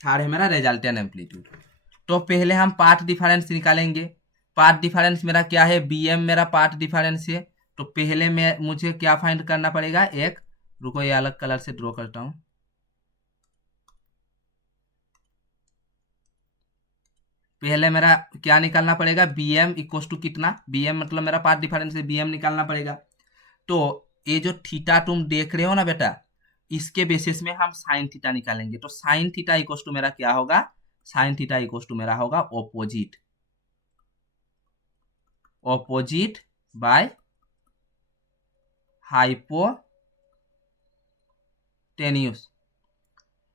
थर्ड है मेरा रिजल्टेंट एम्पलीट्यूड। तो पहले हम पार्ट डिफरेंस निकालेंगे। पार्ट डिफरेंस मेरा क्या है? BM मेरा पार्ट डिफरेंस है। तो पहले में मुझे क्या फाइंड करना पड़ेगा? एक, रुको ये अलग कलर से ड्रॉ करता हूं। पहले मेरा क्या निकालना पड़ेगा? BM इक्वल टू कितना? BM मतलब मेरा पार्ट डिफरेंस है, BM निकालना पड़ेगा। तो ये जो थीटा तुम देख रहे हो ना बेटा, इसके बेसिस में हम साइन थीटा निकालेंगे। तो साइन थीटा इक्वल टू मेरा क्या होगा? साइन थीटा इक्वल टू मेरा होगा opposite by hypotenuse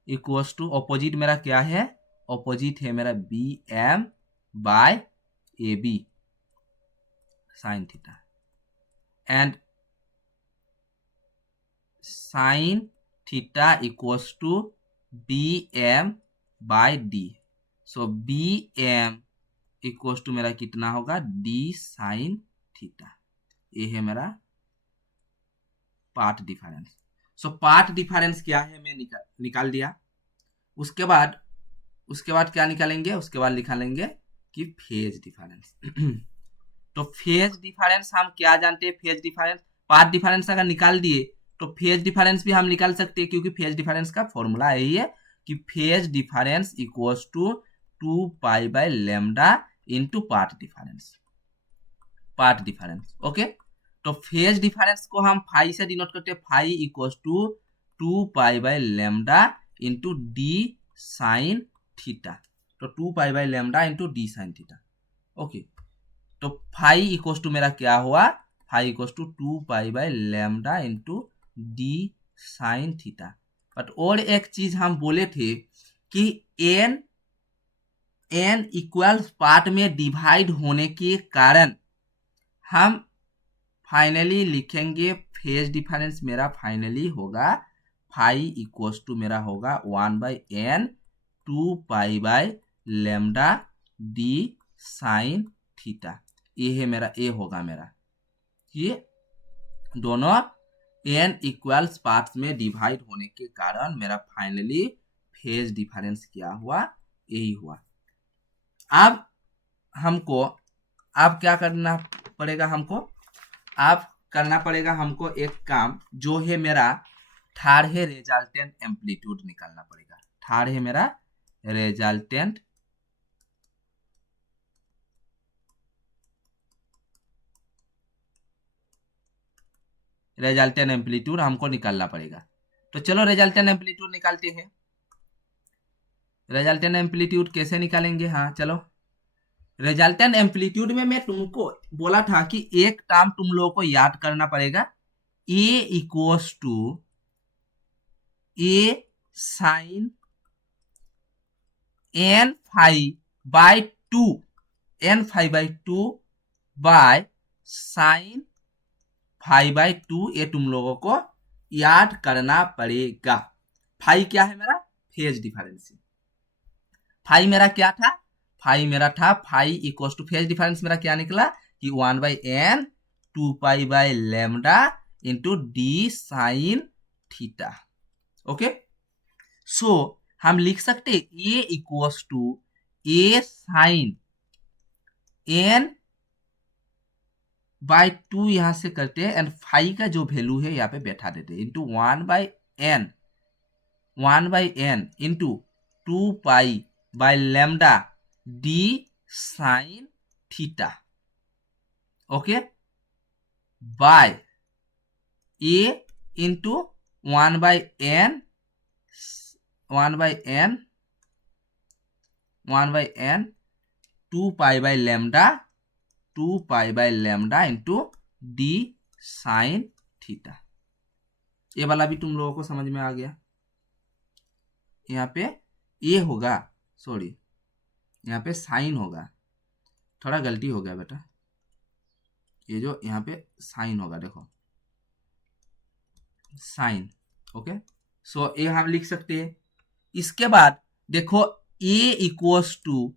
equals to, opposite मेरा क्या है? ऑपोजिट है मेरा BM by AB sine theta, and sine theta equals to BM by D। So BM equals to मेरा कितना होगा? D sine theta. ये है मेरा part difference. So part difference क्या है मैं निकाल दिया। उसके बाद क्या निकालेंगे? उसके बाद निकालेंगे कि फेज डिफरेंस। तो फेज डिफरेंस हम क्या जानते हैं? फेज डिफरेंस, पार्ट डिफरेंस अगर निकाल दिए तो फेज डिफरेंस भी हम निकाल सकते हैं, क्योंकि फेज डिफरेंस का फॉर्मूला यही है कि phase difference equals to 2 pi by lambda into part difference. Okay, तो फेज डिफरेंस को हम फाई से डिनोट करते हैं। Phi equals to 2 pi by lambda into D sine theta. तो 2 pi by lambda into D sine theta. Okay, तो फाई इक्वल्स टू मेरा क्या हुआ? Phi equals to 2 pi by lambda into D sine theta. But और एक चीज हम बोले थे कि n इक्वल पार्ट में डिवाइड होने के कारण हम फाइनली लिखेंगे फेज डिफरेंस मेरा फाइनली होगा फाई इक्वल्स टू मेरा होगा 1/n 2 pi by lambda D sine theta. ये है मेरा, ये होगा मेरा, ये दोनों n इक्वल्स पार्ट्स में डिवाइड होने के कारण मेरा फाइनली फेज डिफरेंस क्या हुआ? यही हुआ। अब हमको क्या करना पड़ेगा? करना पड़ेगा हमको एक काम, जो है मेरा थर्ड है रिजल्टेंट एम्पलीट्यूड निकालना पड़ेगा। थर्ड है मेरा रिजल्टेंट एम्पलीट्यूड हमको निकालना पड़ेगा। तो चलो रिजल्टेंट एम्पलीट्यूड निकालते हैं। रिजल्टेंट एम्पलीट्यूड कैसे निकालेंगे? हाँ चलो, रिजल्टेंट एम्पलीट्यूड में मैं तुमको बोला था कि एक टर्म तुम लोगों को याद करना पड़ेगा, A equals to A sine n phi by 2 by sine phi by 2। ये तुम लोगों को याद करना पड़ेगा। फाई क्या है मेरा? Phase difference. फाई मेरा क्या था? फाई मेरा था phi equals to phase difference मेरा क्या निकला कि 1/n 2π/λ into D sine theta. Okay, so हम लिख सकते A equals to A sine n by 2 यहां से करते हैं एंड फाई का जो वैल्यू है यहाँ पे बैठा देते हैं into 1/n into 2π/λ D sine theta. Okay, by a into 1/n 2π/λ into D sine theta. ये वाला भी तुम लोगों को समझ में आ गया। यहाँ पे ए होगा, सॉरी यहाँ पे साइन होगा, थोड़ा गलती हो गया बेटा, ये जो यहाँ पे साइन होगा देखो साइन। ओके, सो ये हम लिख सकते हैं। इसके बाद देखो a इक्वल्स टू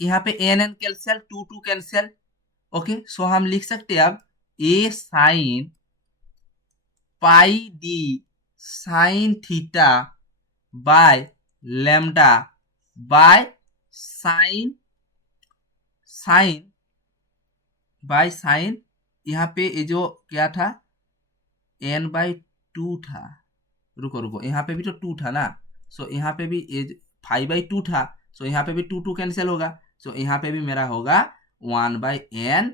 यहाँ पे n cancel 2 cancel. Okay, so हम लिख सकते हैं अब a sign pi D sine theta by lambda by sine यहाँ पे ये जो क्या था n/2 था, रुको यहाँ पे भी तो 2 था ना, सो यहाँ पे भी 5/2 था, सो यहाँ पे भी 2 कैंसिल होगा, सो यहाँ पे भी मेरा होगा 1/n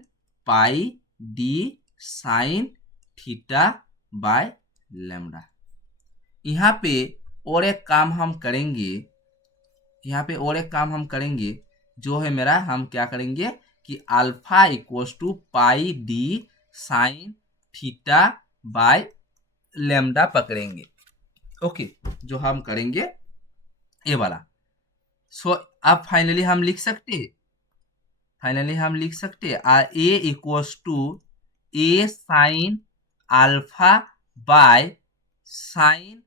pi D sine theta by lambda. यहाँ पे और एक काम हम करेंगे, जो है मेरा, हम क्या करेंगे कि alpha equals to pi D sine theta by lambda पकड़ेंगे। ओके, जो हम करेंगे ये वाला। सो अब फाइनली हम लिख सकते A equals to A sine alpha by sine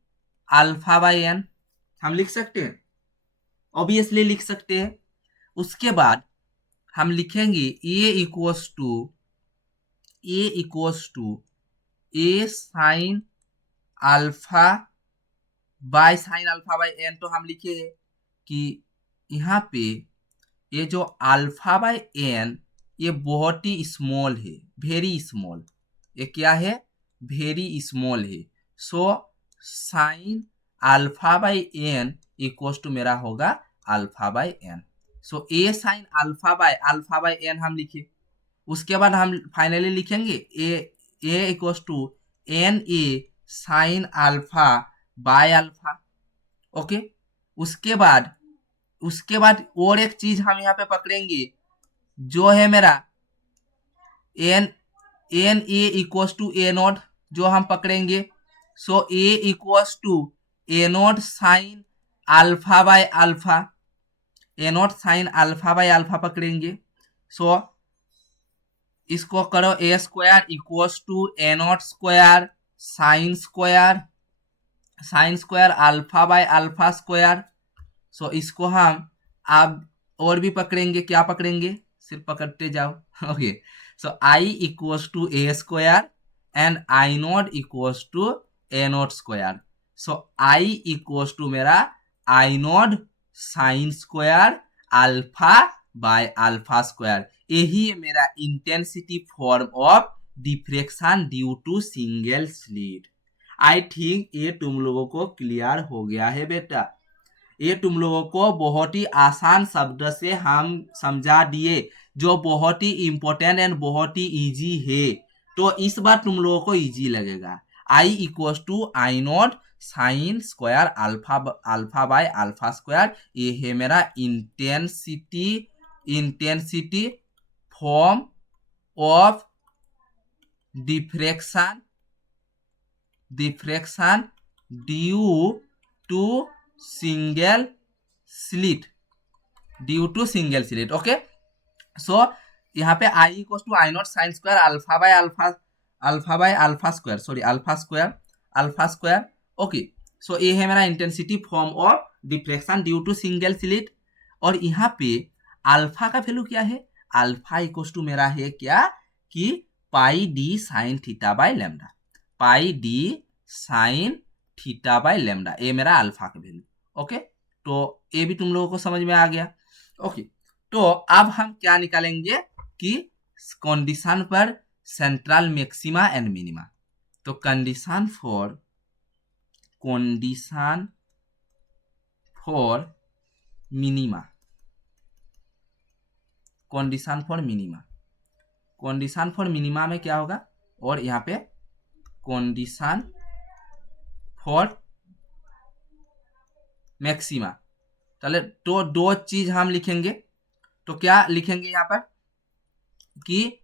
alpha by N हम लिख सकते हैं, ऑब्वियसली लिख सकते हैं। उसके बाद हम लिखेंगे A equals A sine alpha by N, तो हम लिखेंगे कि यहाँ पे ये जो अल्फा बाय एन ये बहुत ही स्मॉल है, वेरी स्मॉल, ये क्या है, वेरी स्मॉल है। So sine alpha by N equals to मेरा होगा alpha by N. So A sine alpha by N हम लिखे। उसके बाद हम फाइनली लिखेंगे A equals to N A sine alpha by alpha. Okay, उसके बाद और एक चीज हम यहाँ पे पकड़ेंगे, जो है मेरा N A equals to A naught, जो हम पकड़ेंगे। So A equals to A naught sine alpha by alpha, A naught sine alpha by alpha पकड़ेंगे। सो इसको करो A square equals to A naught square sine square alpha by alpha square. So इसको हम अब और भी पकड़ेंगे, क्या पकड़ेंगे, सिर्फ पकड़ते जाओ। Okay, so I equals to A square and I naught equals to A naught square. So I equals to मेरा I naught sine square alpha by alpha square. यही है मेरा intensity form of diffraction due to single slit. I think ये तुम लोगों को क्लियर हो गया है बेटा। ये तुम लोगों को बहुत ही आसान शब्द से हम समझा दिए, जो बहुत ही इंपॉर्टेंट एंड बहुत ही इजी है। तो इस बार तुम लोगों को इजी लगेगा। I equals to I naught sine square alpha by alpha square, ये है मेरा intensity form of diffraction due to single slit. Okay, so यहाँ पे I equals to I naught sine square alpha by alpha square. Okay, so ये है मेरा intensity form of diffraction due to single slit. और यहाँ पे अल्फा का वैल्यू क्या है, अल्फा इक्वल्स टू मेरा है क्या, कि pi D sine theta by lambda, pi D sine theta by lambda, ये मेरा अल्फा का वैल्यू। ओके, तो ये भी तुम लोगों को समझ में आ गया। ओके, तो अब हम क्या निकालेंगे कि कंडीशन पर सेंट्रल मैक्सिमा एंड मिनिमा। तो condition for minima, condition for minima में क्या होगा, और यहाँ पे कंडीशन फॉर मैक्सिमा, चले तो दो चीज हम लिखेंगे। तो क्या लिखेंगे यहाँ पर कि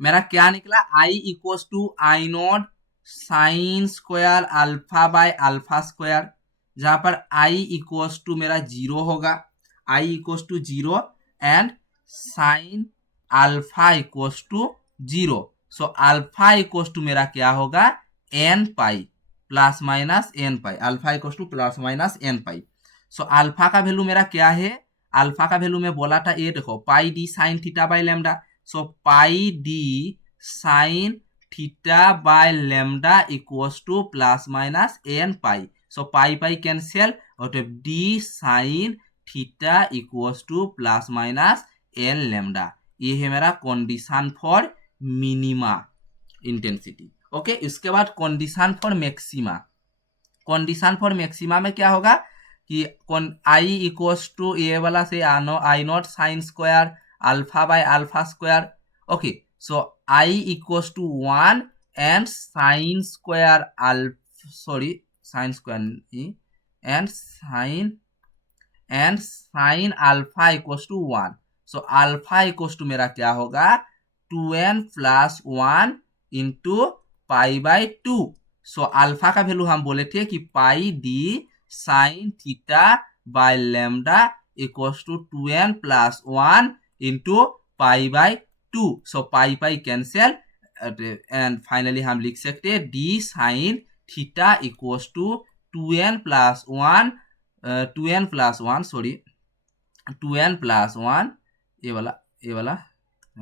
मेरा क्या निकला, I equal to I naught sine square alpha by alpha square, जहां पर I इक्वल टू मेरा 0 होगा, I equal to 0 and sine alpha equal to 0। So alpha equal to मेरा क्या होगा, n pi plus minus n pi, alpha equal to plus minus n pi. So alpha का वैल्यू मेरा क्या है, अल्फा का वैल्यू में बोला था ये देखो, pi D sine theta by lambda. So pi D sine theta by lambda equals to plus minus N pi. So pi pi cancel, और d sine theta equals to plus minus n lambda. ये है मेरा condition for minima intensity. Okay, इसके बाद condition for maxima. Condition for maxima में क्या होगा कि आई इक्वल्स टू ये वाला से I naught sine square alpha by alpha square. Okay, so I equals to 1 and sine square sine square and sine alpha equals to 1। So alpha equals to मेरा क्या होगा, 2n plus 1 into pi by 2। So alpha का वैल्यू हम बोले थे कि pi D sine theta by lambda equals to 2n plus 1 into pi by 2। So pi pi cancel, and finally हम लिख सकते हैं D sine theta equals to 2n plus 1 ये वाला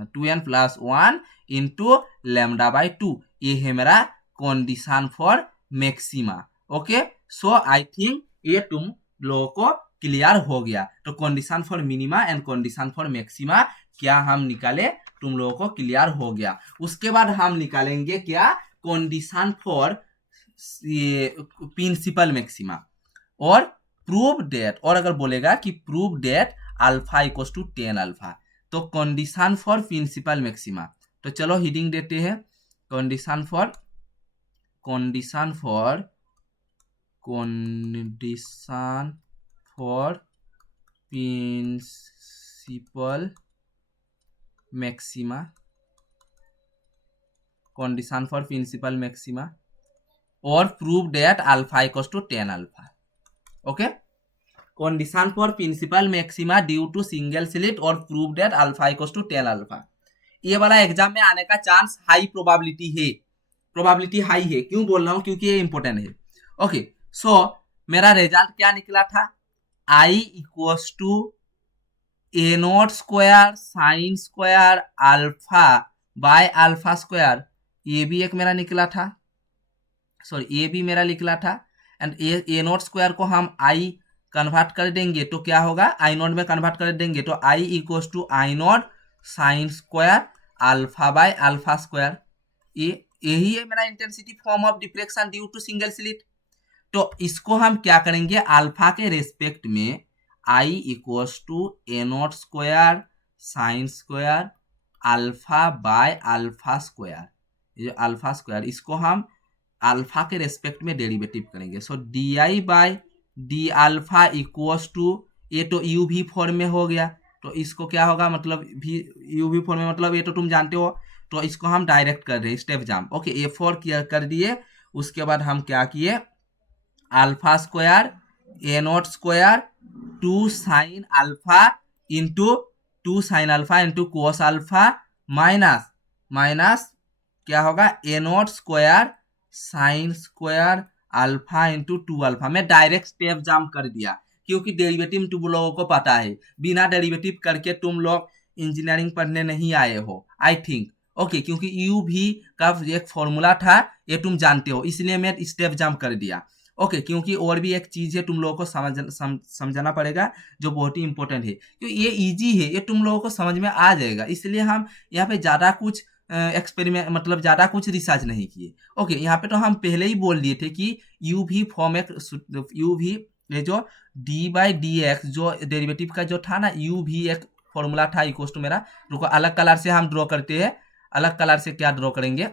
2n plus 1 into lambda by 2। ये है मेरा condition for maxima. Okay, so I think ये तुम लोगों को क्लियर हो गया। तो condition for minima and condition for maxima क्या हम निकाले, तुम लोगों को क्लियर हो गया। उसके बाद हम निकालेंगे क्या, कंडीशन फॉर प्रिंसिपल मैक्सिमा और प्रूव डेट, और अगर बोलेगा कि prove that alpha equal to 10 alpha, तो कंडीशन फॉर प्रिंसिपल मैक्सिमा। तो चलो हीडिंग देते हैं, condition for principal maxima, condition for principal maxima और prove that alpha equal to 10 alpha. Okay, condition for principal maxima due to single slit और prove that alpha equal to 10 alpha. ये वाला एग्जाम में आने का चांस हाई प्रोबेबिलिटी है, प्रोबेबिलिटी हाई है। क्यों बोल रहा हूं, क्योंकि ये इंपॉर्टेंट है। ओके, सो मेरा रिजल्ट क्या निकला था, I equals to A naught square sine square alpha by alpha square, ये भी एक मेरा निकला था, सॉरी ये भी मेरा निकला था। एंड ए नॉट स्क्वायर को हम आई कन्वर्ट कर देंगे तो क्या होगा, आई नॉट में कन्वर्ट कर देंगे तो I equals to I naught sine square alpha by alpha square. यही है मेरा intensity form of deflection due to single slit. तो इसको हम क्या करेंगे, अल्फा के रेस्पेक्ट में I equals to A naught square sine square alpha by alpha square, ये अल्फा स्क्वायर, इसको हम अल्फा के रेस्पेक्ट में डेरिवेटिव करेंगे। So d I by d alpha equals to, ये तो यू भी फॉर्म में हो गया, तो इसको क्या होगा, मतलब यू भी फॉर्म में, मतलब ये तो तुम जानते हो, तो इसको हम डायरेक्ट कर रहे हैं step jump. Okay, a four कर दिए। उसके बाद हम क्या किए, alpha square a naught square 2 sine alpha into 2 sine alpha into cos alpha minus क्या होगा, a naught square sine square alpha into 2 alpha. मैं डायरेक्ट स्टेप जंप कर दिया क्योंकि डेरिवेटिव तुम लोगों को पता है, बिना डेरिवेटिव करके तुम लोग इंजीनियरिंग पढ़ने नहीं आए हो आई थिंक। ओके, क्योंकि यू भी का एक फॉर्मूला था, ये तुम जानते हो, इसलिए मैं स्टेप जंप कर दिया। ओके, क्योंकि और भी एक चीज है तुम लोगों को समझना पड़ेगा, जो बहुत ही इंपॉर्टेंट है, क्योंकि ये इजी है, ये तुम लोगों को समझ में आ जाएगा, इसलिए हम यहाँ पे ज्यादा कुछ एक्सपेरिमेंट मतलब ज्यादा कुछ रिसर्च नहीं किए। ओके, यहाँ पे तो हम पहले ही बोल दिए थे कि यू भी फॉर्म एक यू भी, ये जो डी बाई डी एक्स जो डेरिवेटिव का जो था ना, यू भी एक फॉर्मूला था इक्वल टू मेरा, रुको अलग कलर से हम ड्रॉ करते हैं, अलग कलर से क्या ड्रॉ करेंगे,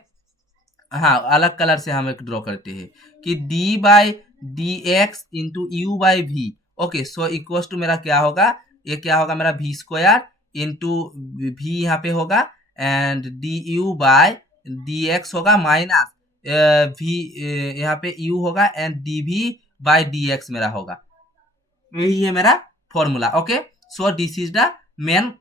हाँ अलग कलर से हम एक ड्रॉ करते हैं कि D by D X into U by V. Okay, so equal to मेरा क्या होगा, ये क्या होगा मेरा वी स्क्वायर इंटू वी यहाँ पे होगा, and d you by D x होगा माइनस वी, यहाँ पे यू होगा, and d we by D x मेरा होगा। यही है मेरा formula. Okay, so this is the main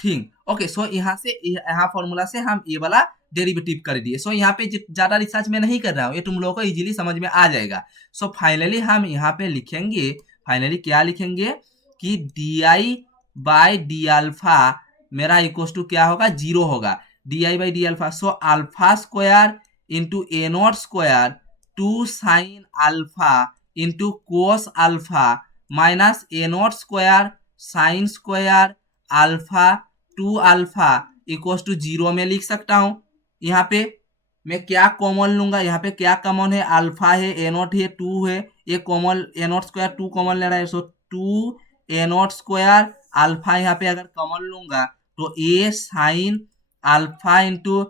thing. Okay, so यहाँ से यहाँ फॉर्मूला से हम ये वाला डेरिवेटिव कर दिए। सो यहाँ पे ज्यादा रिसर्च में नहीं कर रहा हूँ, ये तुम लोगों को इजीली समझ में आ जाएगा। सो फाइनली हम यहाँ पे लिखेंगे, फाइनली क्या लिखेंगे कि D I by D alpha मेरा इक्वल टू क्या होगा, 0 होगा, D I by D alpha. So alpha square into A naught square 2 sine alpha into cos alpha minus A naught square sine square alpha 2 alpha equal to 0 में लिख सकता हूं। यहाँ पे मैं क्या कॉमन लूंगा, यहाँ पे क्या कॉमन है, अल्फा है, ए नॉट है, 2 है, ये common a naught square 2 common ले रहा है, so 2 a naught square alpha यहाँ पे अगर कॉमन लूंगा तो a sine alpha into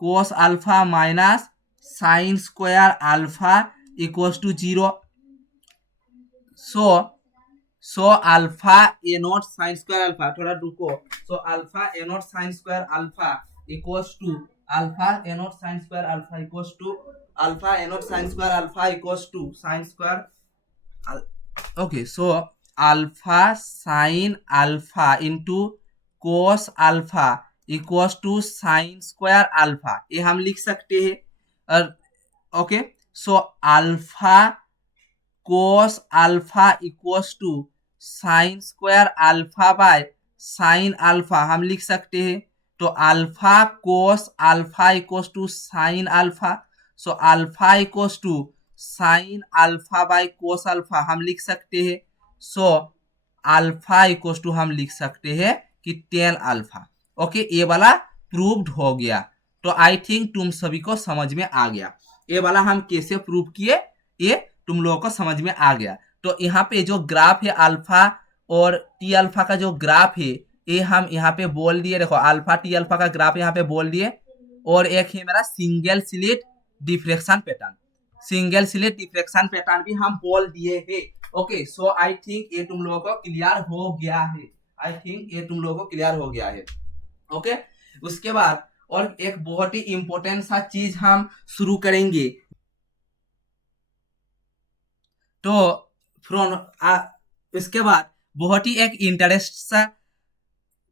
cos alpha minus sine square alpha equal to 0। So alpha A naught sine square alpha, थोड़ा रुको, so alpha A naught sine square alpha equals to alpha A naught sine square alpha equals to alpha A naught sine square alpha equals to sine square. Okay, so alpha sine alpha into cos alpha equals to sine square alpha, ये हम लिख सकते हैं। और okay, so alpha cos alpha equals to sine square alpha by sine alpha हम लिख सकते हैं। तो alpha cos alpha equals to sine alpha, so alpha equals to sine alpha by cos alpha हम लिख सकते हैं। सो अल्फा इक्वल्स टू हम लिख सकते हैं कि 10 अल्फा। ओके, ये वाला प्रूव्ड हो गया। तो आई थिंक तुम सभी को समझ में आ गया, ये वाला हम कैसे प्रूव किए, ये तुम लोगों को समझ में आ गया। तो यहाँ पे जो ग्राफ है अल्फा और टी अल्फा का जो ग्राफ है, ये हम यहाँ पे बोल दिए, देखो अल्फा टी अल्फा का ग्राफ यहाँ पे बोल दिए। और एक है मेरा single slit diffraction pattern, single slit diffraction pattern भी हम बोल दिए है। ओके, सो आई थिंक ये तुम लोगों को क्लियर हो गया है, आई थिंक ये तुम लोगों को क्लियर हो गया है। ओके, उसके बाद और एक बहुत ही इंपॉर्टेंट सा चीज हम शुरू करेंगे। तो इसके बाद बहुत ही एक इंटरेस्ट सा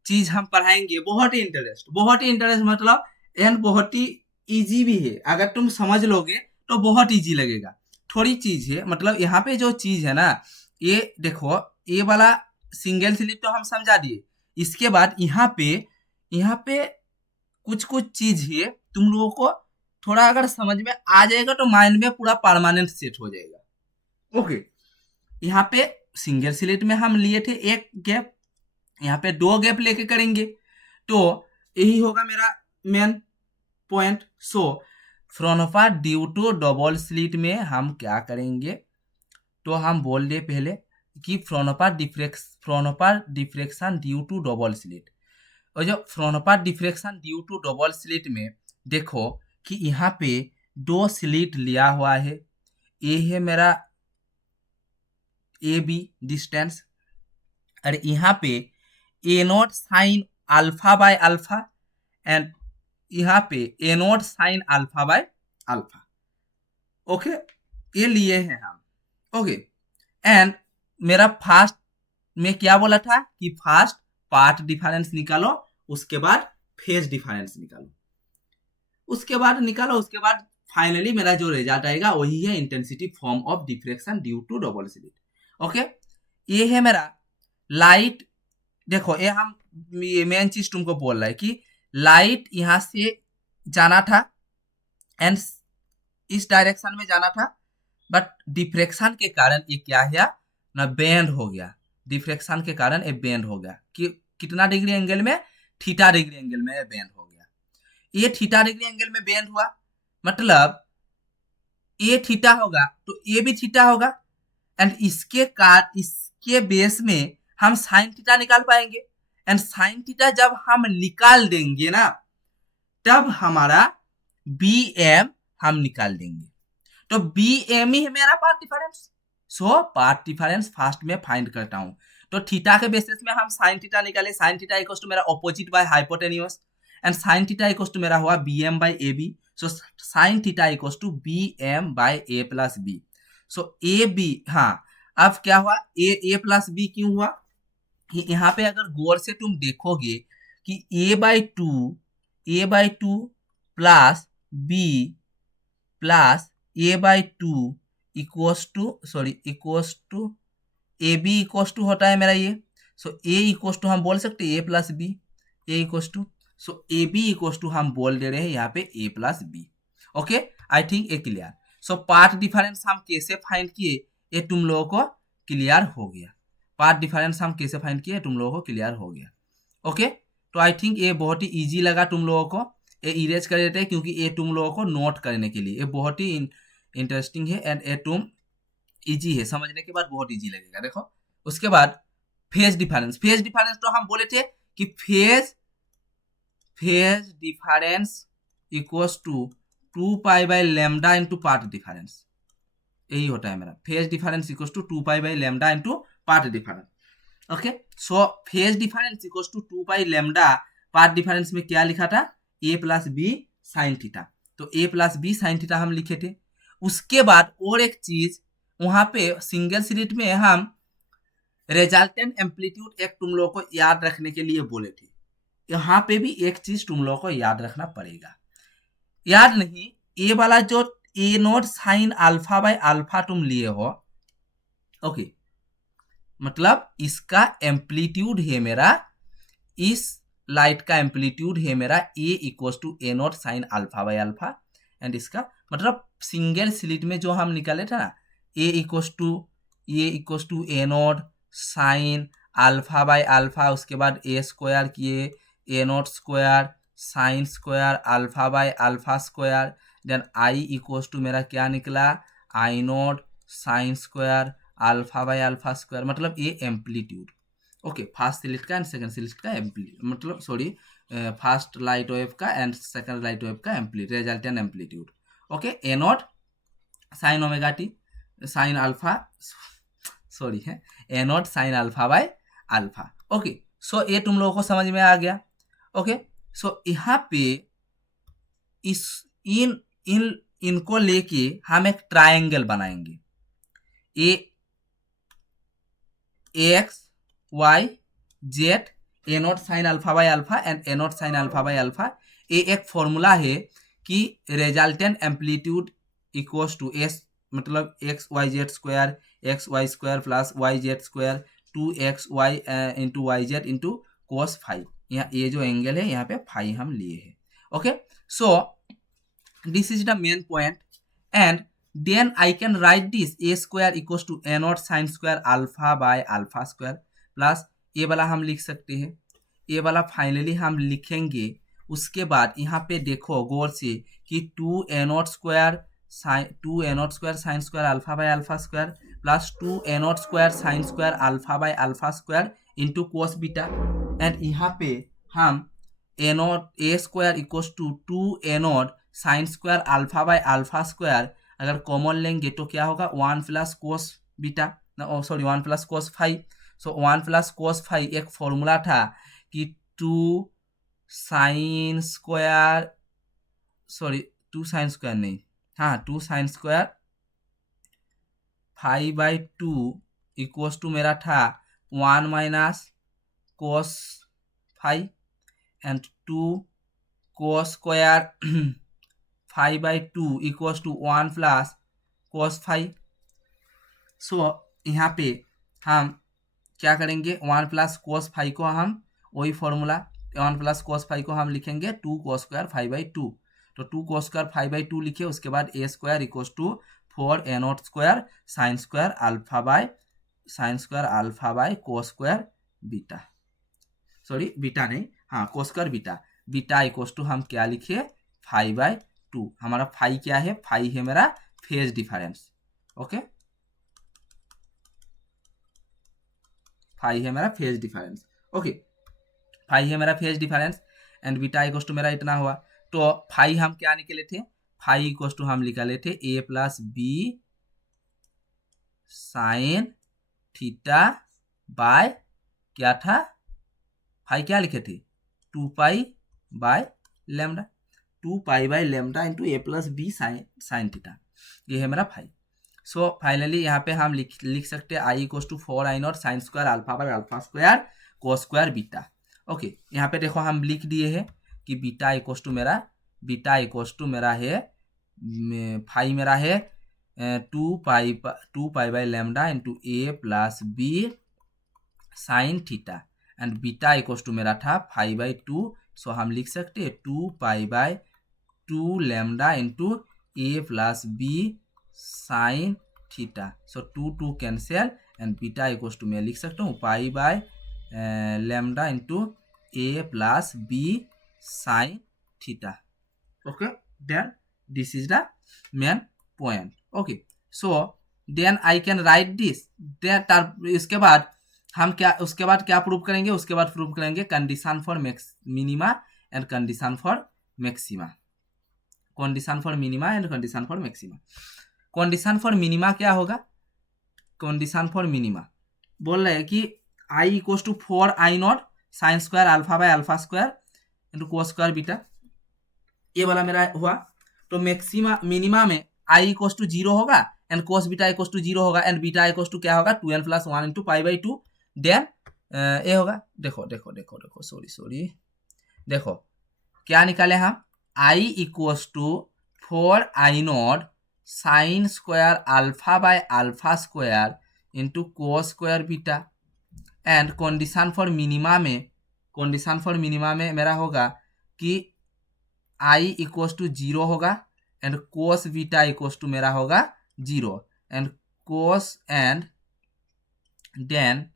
चीज हम पढ़ाएंगे, बहुत ही इंटरेस्ट मतलब एंड बहुत ही इजी भी है, अगर तुम समझ लोगे तो बहुत इजी लगेगा। थोड़ी चीज है, मतलब यहाँ पे जो चीज है ना, ये देखो, ये वाला सिंगल स्लिट तो हम समझा दिए। इसके बाद यहाँ पे कुछ चीज है, तुम लोगों को थोड़ा अगर समझ में आ जाएगा तो माइंड में पूरा परमानेंट सेट हो जाएगा। ओके, यहाँ पे सिंगल स्लिट में हम लिए थे एक गैप, यहाँ पे 2 गैप लेके करेंगे, तो यही होगा मेरा main point. So Fraunhofer due to double slit में हम क्या करेंगे, तो हम बोल दे पहले कि Fraunhofer diffraction due to double slit. और जो Fraunhofer diffraction due to double slit में देखो कि यहाँ पे 2 स्लिट लिया हुआ है, ये है मेरा ए बी डिस्टेंस, और यहाँ पे a naught sine alpha by alpha, and यहाँ पे a naught sine alpha by alpha. Okay, ये लिए हैं हम। ओके, एंड मेरा फास्ट में क्या बोला था कि फास्ट पार्ट डिफरेंस निकालो, उसके बाद फेज डिफरेंस निकालो, उसके बाद फाइनली मेरा जो रिजल्ट आएगा वही है intensity form of diffraction due to double slit. Okay, ये है मेरा लाइट। देखो ये हम मेन चीज तुमको बोल रहा है कि लाइट यहाँ से जाना था एंड इस डायरेक्शन में जाना था, बट डिफ्रेक्शन के कारण ये क्या है ना, बेंड हो गया। डिफ्रेक्शन के कारण ये बेंड हो गया कि कितना डिग्री एंगल में, थीटा डिग्री एंगल में बेंड हो गया। ये थीटा डिग्री एंगल में बेंड हुआ मतलब ये थीटा होगा तो ये भी थीटा होगा, एंड इसके बेस में हम साइन थीटा निकाल पाएंगे। एंड साइन थीटा जब हम निकाल देंगे ना, तब हमारा बी एम हम निकाल देंगे। तो बी एम ही है मेरा path difference. So path difference first में फाइंड करता हूं। तो थीटा के बेसिस में हम साइन थीटा निकाले। साइन थीटा इक्वल्स टू मेरा opposite by hypotenuse, and sine theta equals to मेरा हुआ B M by A B. So sine theta equals to B M by A plus B. So A B, हाँ अब क्या हुआ, ए प्लस बी क्यों हुआ, यहाँ पे अगर गौर से तुम देखोगे कि a by two plus B plus a by two equals to a b equals to होता है मेरा ये। सो ए इक्वल्स टू हम बोल सकते हैं a plus b, a equals to, so A b equals to हम बोल दे रहे हैं यहाँ पे a plus b. Okay, I think a clear. So path difference हम कैसे फाइंड किए ये तुम लोगों को क्लियर हो गया। पाथ डिफरेंस हम कैसे फाइंड किए तुम लोगों को क्लियर हो गया। ओके, तो आई थिंक ये बहुत ही इजी लगा तुम लोगों को। ये इरेज कर देते हैं क्योंकि ये तुम लोगों को नोट करने के लिए ये बहुत ही इंटरेस्टिंग है, एंड ये तुम इजी है, समझने के बाद बहुत इजी लगेगा। देखो उसके बाद फेज डिफरेंस। फेज डिफरेंस तो हम बोले थे कि phase difference equals to 2 pi by lambda into path difference. यही होता है मेरा phase difference equals to 2 pi by lambda into path difference. Okay, so phase difference equals to 2 pi lambda, path difference में क्या लिखा था, ए प्लस बी साइन थीटा। तो A plus B sine theta हम लिखे थे। उसके बाद और एक चीज वहां पे सिंगल स्लिट में हम रिजल्टेंट एम्पलीट्यूड एक तुम लोगों को याद रखने के लिए बोले थे। यहाँ पे भी एक चीज तुम लोगों को याद रखना पड़ेगा। याद नहीं, ए वाला जो a naught sine alpha by alpha तुम लिए हो, ओके, मतलब इसका एम्पलीट्यूड है मेरा, इस लाइट का एम्पलीट्यूड है मेरा ए equals to A naught sine alpha by alpha, and इसका मतलब सिंगल स्लिट में जो हम निकाले थे ना, a equals to A naught sine alpha by alpha, उसके बाद ए स्क्वायर किए, a naught square sine square alpha by alpha square, then I equals to मेरा क्या निकला, I naught sine square alpha by alpha square, मतलब ये एम्पलीट्यूड। ओके, फर्स्ट स्लिट का एंड सेकंड स्लिट का एम्पलीट्यूड, मतलब सॉरी फर्स्ट लाइट वेव का एंड सेकंड लाइट वेव का एम्पलीट्यूड, रिजल्टेंट एम्पलीट्यूड। ओके, ए naught sine omega t sine alpha, sorry है a naught sine alpha by alpha. Okay, so ये तुम लोगों को समझ में आ गया। ओके, सो यहाँ पे इस इनको लेके हम एक ट्रायंगल बनाएंगे, x y z, a naught sine alpha by alpha and A naught sine alpha by alpha. ये एक फॉर्मूला है कि resultant amplitude equals to s, मतलब x y z plus y z square 2xy into y z into cos five. यहाँ ये जो एंगल है यहाँ पे फाइव हम लिए हैं। Okay, so this is the main point, and then I can write this a square equals to a naught sin square alpha by alpha square plus ये वाला हम लिख सकते हैं, ये वाला फाइनली हम लिखेंगे। उसके बाद यहाँ पे देखो गौर से कि 2a0 square sine square alpha by alpha square plus 2a0 square sine square alpha by alpha square into cos beta, and यहाँ पे हम a square equals to 2a0 sine square alpha by alpha square अगर कॉमन लेंगे तो क्या होगा, 1 plus cos beta, sorry 1 plus cos five. So 1 plus cos five एक फॉर्मूला था कि 2 sine square, sorry 2 sine square नहीं, हाँ 2 साइन स्क्वायर 5/2 इक्वल्स टू मेरा था 1 minus cos 5 and 2 cos square 5/2 equals to 1 plus cos 5। So यहाँ पे हम क्या करेंगे, 1 प्लस कोस 5 को हम वही फॉर्मूला 1 प्लस cos फाइव को हम लिखेंगे 2 cos स्क्वायर 5/2, तो 2 cos स्क्वायर 5/2 लिखे, उसके बाद a square equals to 4a0 square sine square alpha by cos square beta, sorry beta नहीं, हाँ cos square beta equals to हम क्या लिखे 5/2। हमारा फाई क्या है, फाई है मेरा फेज डिफरेंस, ओके, फाई है मेरा फेज डिफरेंस, ओके, फाई है मेरा phase difference and beta equals to मेरा इतना हुआ। तो फाई हम क्या निकले थे, फाई इक्वल्स टू हम निकाले थे a plus B sine theta by क्या था, फाई क्या लिखे थे 2 pi by lambda, 2 pi by lambda into a plus B sine theta, ये है मेरा फाई। सो फाइनली यहाँ पे हम लिख सकते हैं I equals to 4i0 sine square alpha by alpha square cos square beta, okay. यहाँ पे देखो हम लिख दिए हैं कि बीटा इक्वल्स टू मेरा है फाई मेरा है 2 pi by lambda into a plus B sine theta and beta equals to मेरा था 5/2, सो हम लिख सकते हैं 2 pi by 2 lambda into a plus B sine theta, so 2 cancel and beta equals to मैं लिख सकता हूँ pi by lambda into a plus B sine theta, okay, then this is the main point, okay. So then I can write this, इसके बाद हम क्या प्रूव करेंगे, उसके बाद प्रूव करेंगे condition for minima and condition for maxima, condition for minima and condition for maxima. Condition for minima क्या होगा, कंडीशन फॉर मिनिमा बोल रहे हैं कि i equals to 4i0 sine square alpha by alpha square into cos square beta, ये वाला मेरा हुआ। तो मैक्सिमा मिनिमा में i इक्वल्स टू 0 होगा and cos beta equals to 0 होगा एंड बीटा इक्वल्स टू क्या होगा 2n प्लस 1 इंटू पाई/2, देन ये होगा, देखो सॉरी देखो क्या निकाले हम, i equals to 4i0 sine square alpha by alpha square into cos square beta and condition for minima में मेरा होगा कि i इक्वल्स टू 0 होगा and cos beta equals to मेरा होगा 0 and cos and then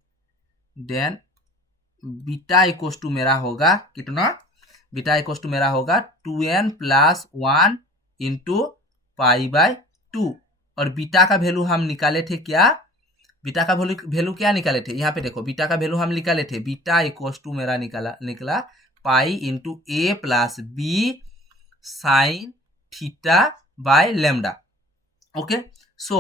beta equals to मेरा होगा कितना, बीटा इक्वल्स टू मेरा होगा 2n प्लस 1 इंटू पाई/2 और बीटा का वैल्यू हम निकाले थे क्या, बीटा का वैल्यू क्या निकाले थे, यहाँ पे देखो बीटा का वैल्यू हम निकाले थे, बीटा इक्वल्स टू मेरा निकला pi into a plus B sine theta by lambda, okay. So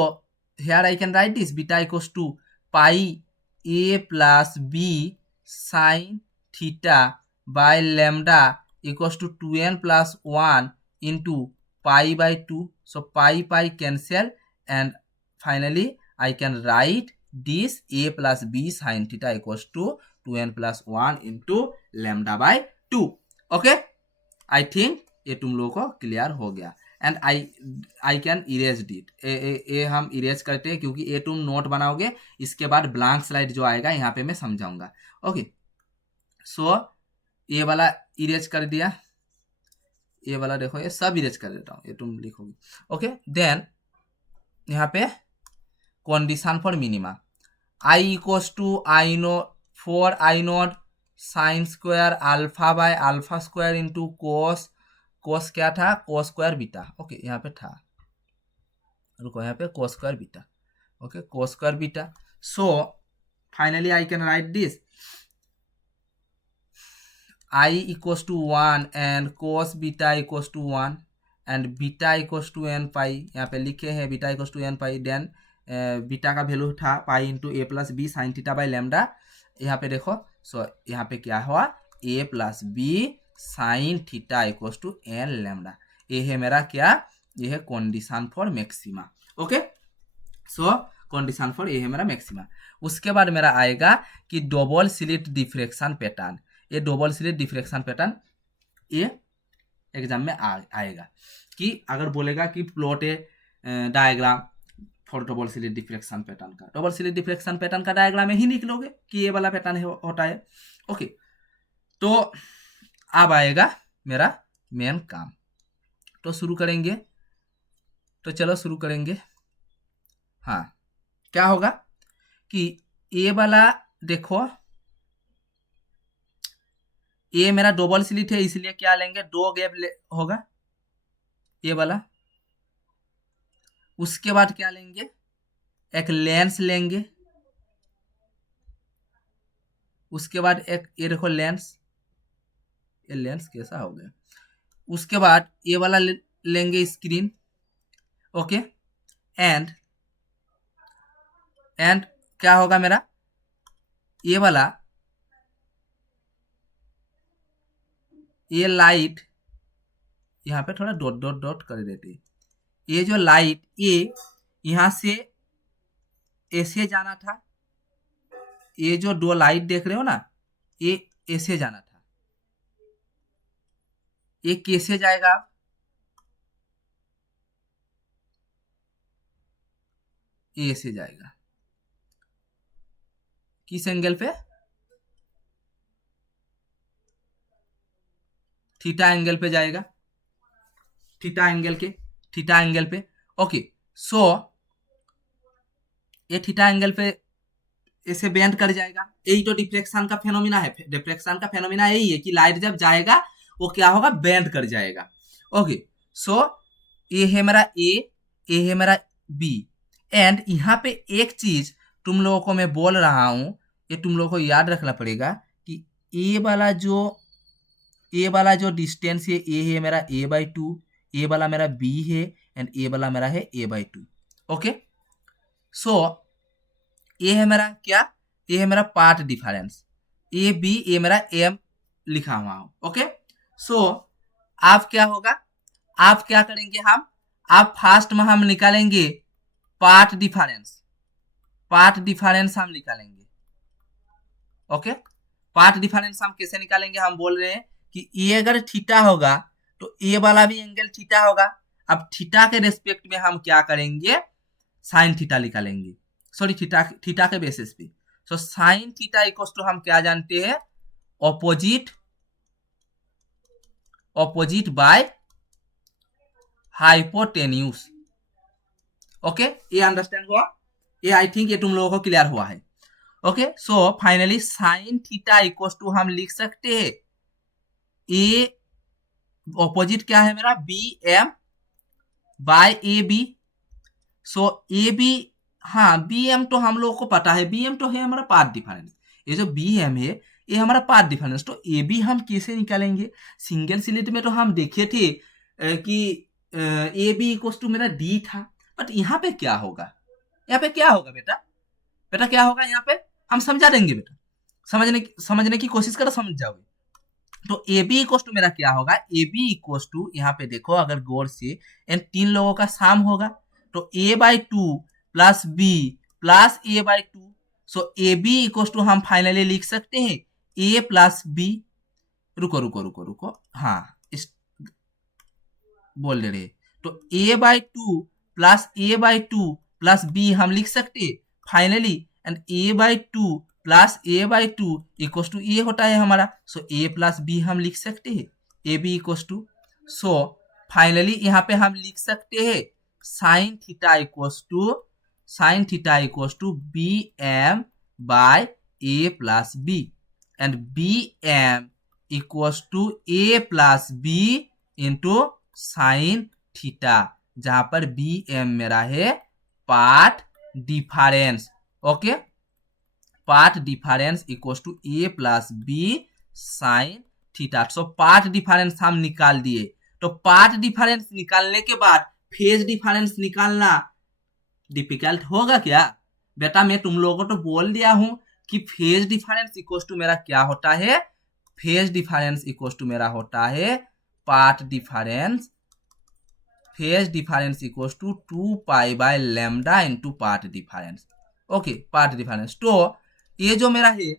here I can write this beta equals to pi a plus B sine theta by lambda equals to 2n plus 1 into पाई/2, so pi cancel and finally I can write this a plus b sin theta equals to 2n plus 1 into lambda by 2, okay। I think ये तुम लोगों को क्लियर हो गया एंड आई कैन इरेज डिट, ये हम इरेज करते हैं क्योंकि ये तुम नोट बनाओगे, इसके बाद ब्लैंक स्लाइड जो आएगा यहाँ पे मैं समझाऊंगा, ओके। सो ये वाला इरेज कर दिया, ये वाला देखो ये सब इरेज कर देता हूँ, ये तुम लिखोगे, ओके। देन यहाँ पे condition for minima, i equals to 4i0 sine square alpha by alpha square into cos क्या था कोस स्क्वायर बीटा, ओके यहाँ पे था, रुको यहाँ पे cos square beta, okay cos square beta. So finally I can write this i equals to 1 and cos beta equals to 1 and beta equals to n pi, यहाँ पे लिखे हैं beta equals to n pi, then beta का वैल्यू था pi into a plus B sine theta by lambda, यहाँ पे देखो। सो यहाँ पे क्या हुआ a plus B sine theta equals to n lambda, ये है मेरा क्या, ये है condition for maxima, okay. So condition for ये है मेरा मैक्सिमा। उसके बाद मेरा आएगा कि डबल स्लिट डिफ्रेक्शन पैटर्न, ये डबल स्लिट डिफ्रेक्शन पैटर्न ये एग्जाम में आएगा कि अगर बोलेगा कि plot A diagram for double slit diffraction pattern का, डबल स्लिट डिफ्रेक्शन पैटर्न का डायग्राम ही निकलोगे कि ये वाला पैटर्न होता है, ओके। तो अब आएगा मेरा मेन काम। तो शुरू करेंगे, तो चलो शुरू करेंगे। हाँ, क्या होगा कि ए वाला देखो, ये मेरा डबल स्लिट है, इसलिए क्या लेंगे, दो गैप होगा ये वाला। उसके बाद क्या लेंगे, एक लेंस लेंगे। उसके बाद एक ये देखो लेंस, ये लेंस कैसा हो गया। उसके बाद ये वाला लेंगे स्क्रीन। ओके, एंड क्या होगा मेरा, ये वाला ये लाइट यहाँ पे थोड़ा डॉट डॉट डॉट कर देते, ये जो लाइट ये यहाँ से ऐसे जाना था, ये जो दो लाइट देख रहे हो ना, ये ऐसे जाना था, ये कैसे जाएगा, ये ऐसे जाएगा, किस एंगल पे, थीटा एंगल पे जाएगा, थीटा एंगल पे। ओके, सो ये थीटा एंगल पे ऐसे बेंड कर जाएगा। यही तो डिफ्रेक्शन का फेनोमिना है। डिफ्रेक्शन का फेनोमिना यही है कि लाइट जब जाएगा वो क्या होगा, बेंड कर जाएगा। ओके, सो ये है मेरा ए, ये है मेरा बी। एंड यहाँ पे एक चीज तुम लोगों को मैं बोल रहा हूं, ये तुम लोगों को याद रखना पड़ेगा कि ए वाला जो डिस्टेंस है, ए है मेरा a/2, ए वाला मेरा बी है, एंड ए वाला मेरा है a/2। ओके, सो ये है मेरा क्या, ये है मेरा पार्ट डिफरेंस, ए बी, ये मेरा एम लिखा हुआ हूं। ओके, सो आप क्या होगा, आप क्या करेंगे, आप फास्ट में हम निकालेंगे पार्ट डिफरेंस हम निकालेंगे। ओके, पार्ट डिफरेंस हम कैसे निकालेंगे, हम बोल रहे हैं कि ये अगर थीटा होगा तो ए वाला भी एंगल थीटा होगा। अब थीटा के रेस्पेक्ट में हम क्या करेंगे, साइन थीटा निकालेंगे, सॉरी थीटा के बेसिस पे। सो साइन थीटा इक्वल टू हम क्या जानते हैं, ऑपोजिट बाय हाइपोटेन्यूज। ओके, ये अंडरस्टैंड हुआ, ये आई थिंक ये तुम लोगों को क्लियर हुआ है। Okay, so finally sine theta equal to हम लिख सकते हैं, ए ऑपोजिट क्या है मेरा, B M by A B. So A B, हाँ बी एम तो हम लोगों को पता है, बी एम तो है हमारा पार्ट डिफरेंस, ये जो बी एम है ये हमारा पार्ट डिफरेंस। तो ए बी हम कैसे निकालेंगे, सिंगल स्लिट में तो हम देखे थे कि ए बी इक्वल टू मेरा डी था, बट यहाँ पे क्या होगा, यहाँ पे क्या होगा बेटा, क्या होगा यहाँ पे, हम समझा देंगे बेटा, समझने की कोशिश करो, समझ जाओगे। तो ए बी इक्वल टू मेरा क्या होगा, ए बी इक्वल टू यहाँ पे देखो अगर गौर से, इन तीन लोगों का साम होगा, तो a/2 plus B plus a/2। So A B equal to हम फाइनली लिख सकते हैं a प्लस बी। रुको, हाँ इस बोल दे रहे, तो a/2 plus a/2 plus B हम लिख सकते हैं finally, and a/2 plus a/2 equal to a होता है हमारा। सो a प्लस बी हम लिख सकते हैं, A B equal to, so finally यहाँ पे हम लिख सकते हैं sine theta equal to B M by A plus B, and B M equal to A plus B into sine theta, जहां पर बी एम मेरा है part difference. Okay, part difference equal to A plus B sine theta. So part difference हम निकाल दिए। तो पार्ट डिफरेंस निकालने के बाद फेज डिफरेंस निकालना डिफिकल्ट होगा क्या बेटा, मैं तुम लोगों को तो बोल दिया हूं कि फेज डिफरेंस इक्वल टू मेरा क्या होता है, फेज डिफरेंस इक्वल टू मेरा होता है part difference, phase difference equal to 2π/λ into part difference. Okay, part difference, तो ये जो मेरा है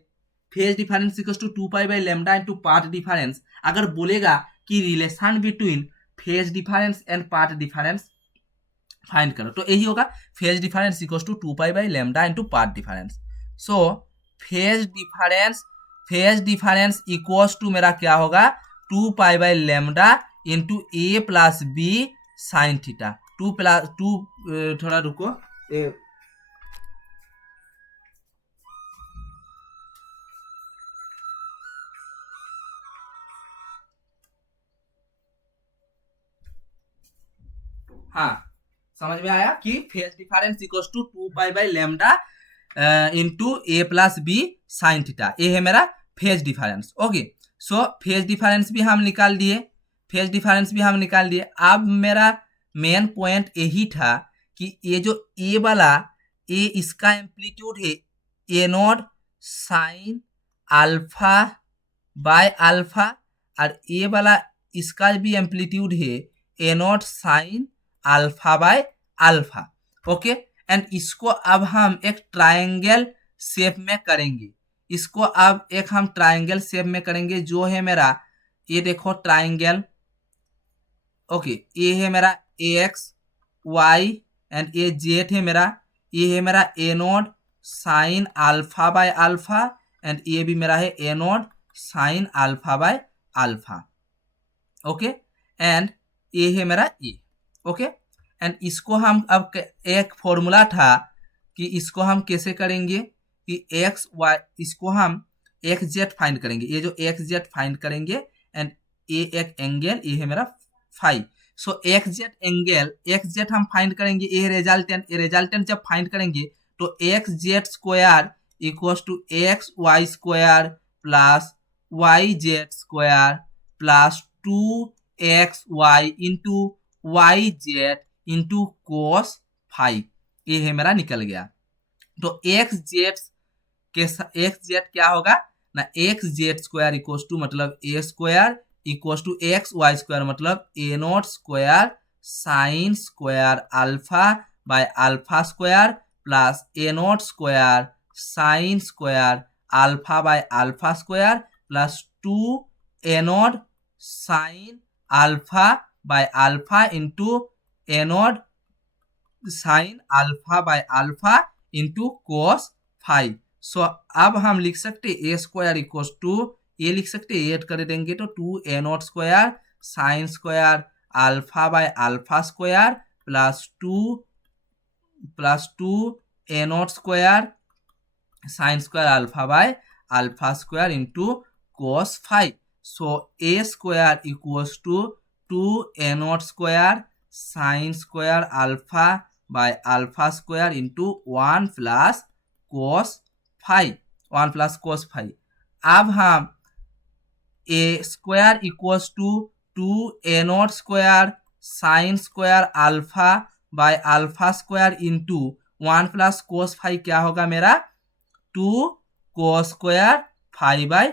phase difference equal to 2π/λ into part difference, अगर बोलेगा कि relation between phase difference and part difference find करो, तो यही होगा phase difference equal to 2π/λ into part difference. So phase difference equal to मेरा क्या होगा, 2 pi by lambda into A plus B sine theta. 2 थोड़ा रुको, हाँ समझ में आया कि phase difference equals to 2 pi by lambda into A plus B sine theta. ये है मेरा phase difference. Okay, so phase difference भी हम निकाल दिए, फेज डिफरेंस भी हम निकाल दिए। अब मेरा मेन पॉइंट यही था कि ये जो ए वाला, ए इसका एम्पलीट्यूड है a naught sine alpha by alpha, और ए वाला इसका भी एम्पलीट्यूड है a naught sine alpha by alpha. Okay, and इसको अब हम एक ट्रायंगल शेप में करेंगे। इसको अब एक हम ट्रायंगल शेप में करेंगे, जो है मेरा ये देखो ट्रायंगल। ओके, ये है मेरा एक्स वाई एंड ये जेड है मेरा, ये है मेरा a naught sine alpha by alpha and ये भी मेरा है a naught sine alpha by alpha. Okay, and ये है मेरा ए। ओके, एंड इसको हम अब एक फॉर्मूला था कि इसको हम कैसे करेंगे कि एक्स वाई, इसको हम एक्स जेड फाइंड करेंगे। ये जो एक्स जेड फाइंड करेंगे एंड ये एक एंगल, ये है मेरा phi. So x z angle, x z हम फाइंड करेंगे, ये रिजल्टेंट, ये रिजल्टेंट जब फाइंड करेंगे तो x z square equals to x y square plus y z square plus 2xy into y z into cos phi. ये है मेरा निकल गया। तो एक्स जेड के एक्स जेड क्या होगा ना, x z square equals to मतलब a square equals to x y square मतलब a naught square sine square alpha by alpha square plus a naught square sine square alpha by alpha square plus 2 a naught sine alpha by alpha into A naught sine alpha by alpha into cos five. So अब हम लिख सकते ए स्क्वायर इक्वल्स टू, ये लिख सकते ऐड कर देंगे तो 2 a naught square sine square alpha by alpha square plus 2 a naught square sine square alpha by alpha square into cos five. So a square equals to 2 a naught square sine square alpha by alpha square into 1 plus cos five, 1 plus cos five. अब हम a square equals to 2 a naught square sine square alpha by alpha square into 1 plus cos five क्या होगा मेरा 2 cos square five by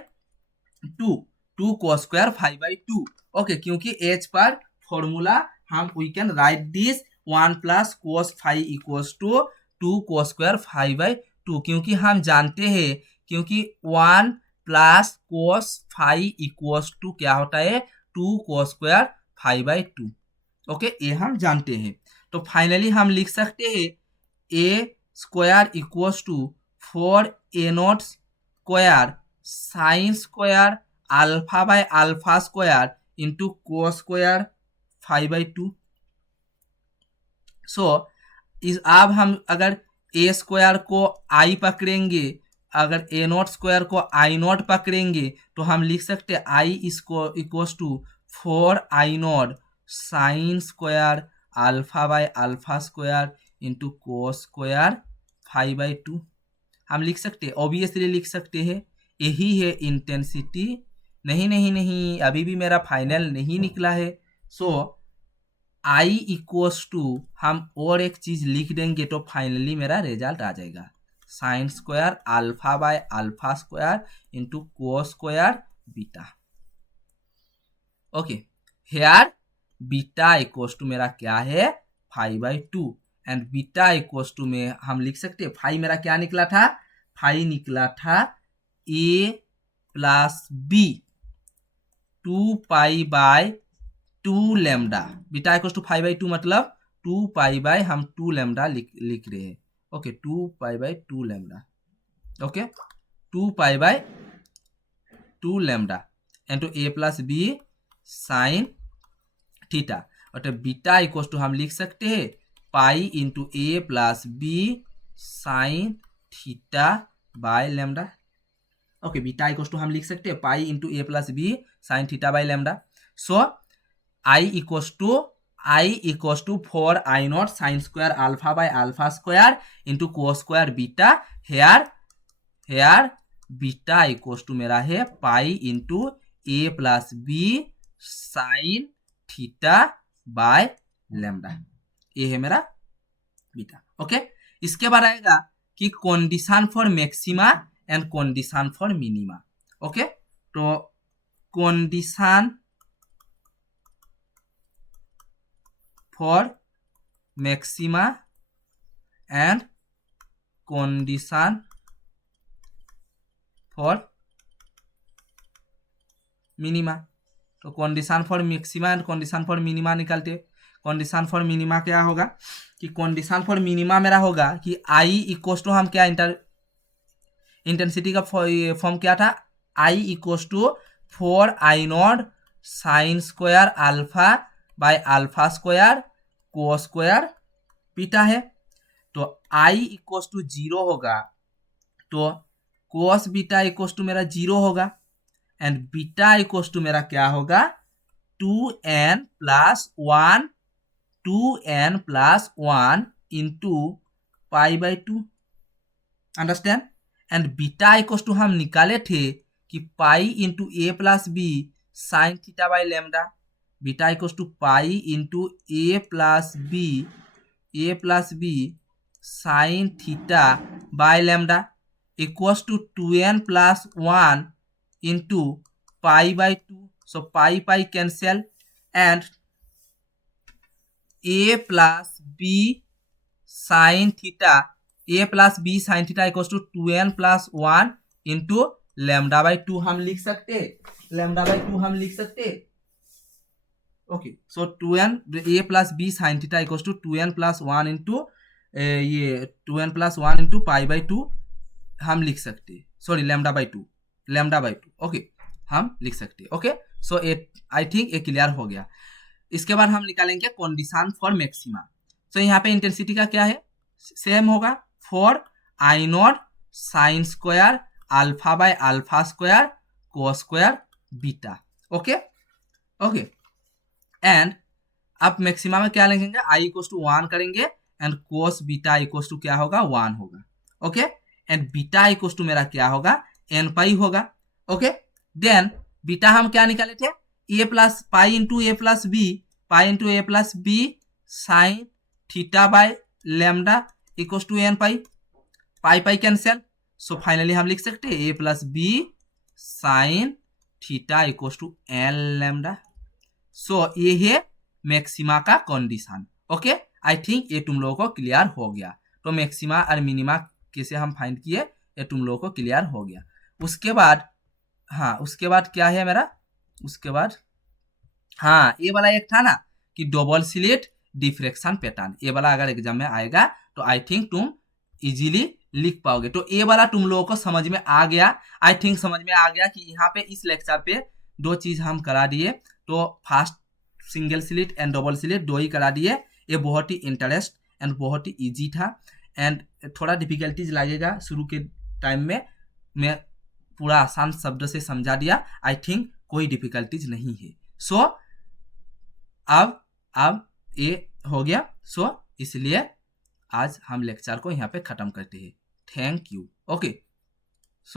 2 cos square five by 2। Okay, क्योंकि एच पर फॉर्मूला हम we can write this 1 plus cos five equals to 2 cos square five by 2, क्योंकि हम जानते हैं क्योंकि 1 plus cos five equals to क्या होता है 2 cos square five by 2। Okay, ये हम जानते हैं। तो फाइनली हम लिख सकते हैं a square equals to 4 a naught square sine square alpha by alpha square into cos square five by 2। So इस अब हम अगर ए स्क्वायर को आई पकड़ेंगे, अगर ए नॉट स्क्वायर को आई नॉट पकड़ेंगे तो हम लिख सकते हैं आई इसको equals to 4 I naught sine square alpha by alpha square into cos square five by 2 हम लिख सकते हैं, ऑब्वियसली लिख सकते हैं। यही है इंटेंसिटी। नहीं, अभी भी मेरा फाइनल नहीं निकला है। सो आई इक्वल्स टू हम और एक चीज लिख देंगे तो फाइनली मेरा रिजल्ट आ जाएगा sine square alpha by alpha square into cos square beta. Okay, here beta equals to मेरा क्या है 5/2 एंड बीटा इक्वल्स टू में हम लिख सकते हैं फाइव मेरा क्या निकला था, फाइव निकला था ए plus b 2 pi by 2 lambda. Beta equals to 5/2 मतलब 2 पाई बाय हम 2 लेमडा लिख रहे हैं। Okay, 2 pi by 2 lambda. Okay, 2 pi by 2 lambda into A plus B sine theta, और बीटा इक्वल टू हम लिख सकते हैं pi into A plus B sine theta by lambda. Okay, beta equal to हम लिख सकते हैं pi into A plus B sine theta by lambda. So I equal to 4I0 sine square alpha by alpha square into cos square beta. Here beta equal to मेरा है pi into A plus B sine theta by lambda. ये है मेरा बीटा। ओके, इसके बाद आएगा कि condition for maxima and condition for minima. Okay, तो condition for maxima and condition for minima. तो condition for maxima and condition for minima निकालते। कंडीशन फॉर मिनिमा क्या होगा कि कंडीशन फॉर मिनिमा मेरा होगा कि आई इक्वल टू हम क्या इंटेंसिटी का फॉर्म क्या था, I equal to 4I0 sine square alpha by alpha square cos square beta है। तो आई इक्वल टू 0 होगा तो कोस बीटा इक्वल टू मेरा 0 होगा एंड बीटा इक्वल टू मेरा क्या होगा 2n plus 1 into pi by 2। Understand? And beta equal to हम निकाले थे कि pi into A plus B sine theta by lambda. Beta equal to pi into A plus B sine theta by lambda equals to 2n plus 1 into pi by 2। So pi cancel and a plus B sine theta equals to 2n plus 1 into lambda by 2 हम लिख सकते। Okay, so 2n a plus B sine theta equals to 2n plus 1 into ये 2n plus 1 into pi by 2 हम लिख सकते। सॉरी, लैम्डा बाई 2 ओके, हम लिख सकते। ओके, सो आई थिंक ये क्लियर हो गया। इसके बाद हम निकालेंगे कंडीशन फॉर मैक्सिमा। सो यहाँ पे इंटेंसिटी का क्या है, सेम होगा 4I0 sine square alpha by alpha square cos square beta. Okay, and अब मैक्सिमा में क्या लिखेंगे, आई इक्वल टू 1 करेंगे and cos beta equal to क्या होगा 1 होगा। ओके, एंड बीटा इक्वल टू मेरा क्या होगा n पाई होगा। ओके, देन बीटा हम क्या निकाले थे, a plus pi into A plus B sine theta by lambda equal to n pi cancel. So finally हम लिख सकते हैं a plus B sine theta equal to n lambda. So ये है मैक्सिमा का कंडीशन। ओके, आई थिंक ये तुम लोगों को क्लियर हो गया। तो मैक्सिमा और मिनिमा कैसे हम फाइंड किए ये तुम लोगों को क्लियर हो गया। उसके बाद क्या है मेरा, उसके बाद ये वाला एक था ना कि डबल स्लिट डिफ्रैक्शन पैटर्न। ये वाला अगर एग्जाम में आएगा तो आई थिंक तुम इजीली लिख पाओगे। तो ये वाला तुम लोगों को समझ में आ गया, आई थिंक समझ में आ गया कि यहाँ पे इस लेक्चर पे 2 चीज हम करा दिए। तो first single slit and double slit 2 ही करा दिए। ये बहुत ही इंटरेस्ट एंड बहुत ही इजी था एंड थोड़ा डिफिकल्टीज लगेगा शुरू के टाइम में। मैं पूरा आसान शब्द से समझा दिया, आई थिंक कोई डिफिकल्टीज नहीं है। सो अब ये हो गया। सो इसलिए आज हम लेक्चर को यहाँ पे खत्म करते हैं। Thank you. ओके।